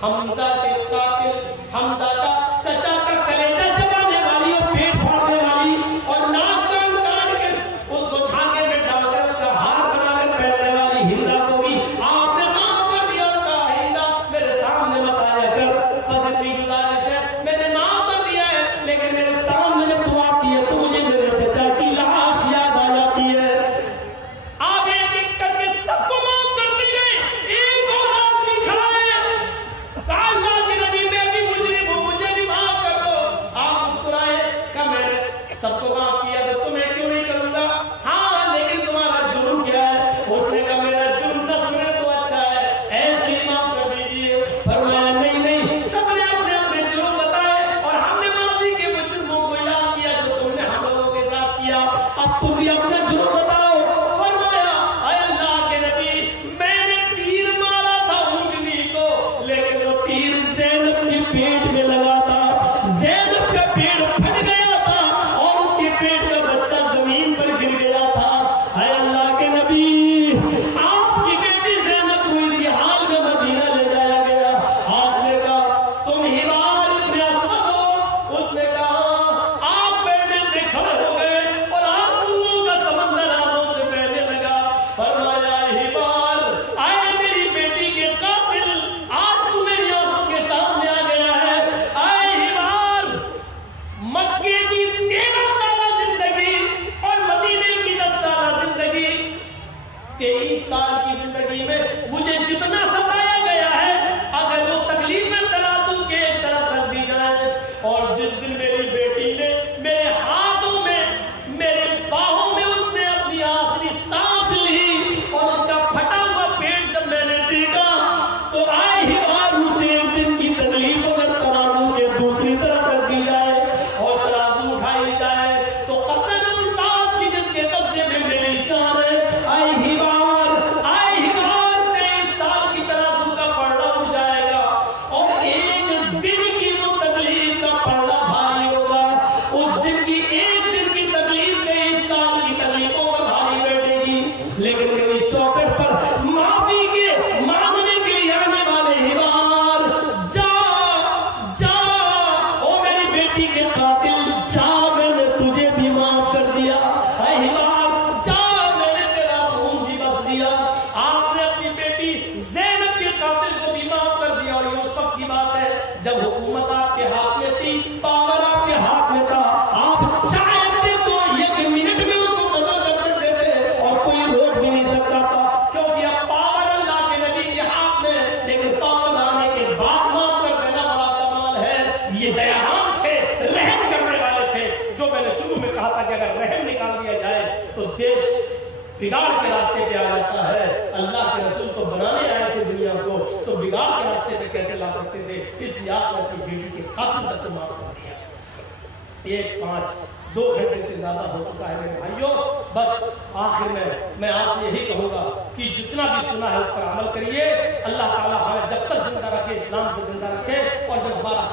حمزہ کے قاتل، حمزہ کا چچا کا کلیجہ چبانے والی اور پیٹ پھاڑنے والی اور ناک کان کاٹ کے اس کو دھاگے میں ڈال کر اس کا ہار بنا کر پہننے والی ہندا کو بھی آپ نے معاف کر دیا اور کہا ہندا میرے سامنے مت آیا کر، بس اتنی گزارش ہے میں نے معاف کر دیا ہے لیکن میرے سامنے جب تم آتی ہے تو مجھے میرے چچا کی لاش یاد آ جاتی ہے۔ آپ ایک ایک کر کے سب کو معاف کرتے گئے، ایک اور آدمی کھڑا ہے، اللہ کے نبی میں بھی مجرم ہوں، مجھے بھی معاف کر دو۔ آپ کی بات ہے جب حکومت آپ کے ہاتھ میں تھی، پاور آپ کے ہاتھ میں تھا، آپ چاہتے تو ایک منٹ میں اس کو قتل کر سکتے تھے اور کوئی روک بھی نہیں سکتا تھا، کیونکہ اب پاور اللہ کے نبی کے ہاتھ میں، لیکن پاور آنے کے بعد معاف کر دینا بڑا کمال ہے۔ یہ دیانت تھے، رحم کرنے والے تھے، جو میں نے شروع میں کہا تھا کہ اگر رحم نکال دیا جائے تو دیش بگاڑ کے راستے پہ آ جاتا ہے۔ اللہ کے رسول تو بنانے آئے تھے دنیا کو، تو بگاڑ کے راستے پہ کیسے لا سکتے تھے؟ اس لیے آپ نے اپنی بیٹی کے خاتون تک معاف کر دیا۔ 2 گھنٹے سے زیادہ ہو چکا ہے میرے بھائیوں، بس آخر میں آپ سے یہی کہوں گا کہ جتنا بھی سنا ہے اس پر عمل کریے۔ اللہ تعالیٰ ہمیں جب تک زندہ رکھے اسلام کو زندہ رکھے، اور جب ہمارا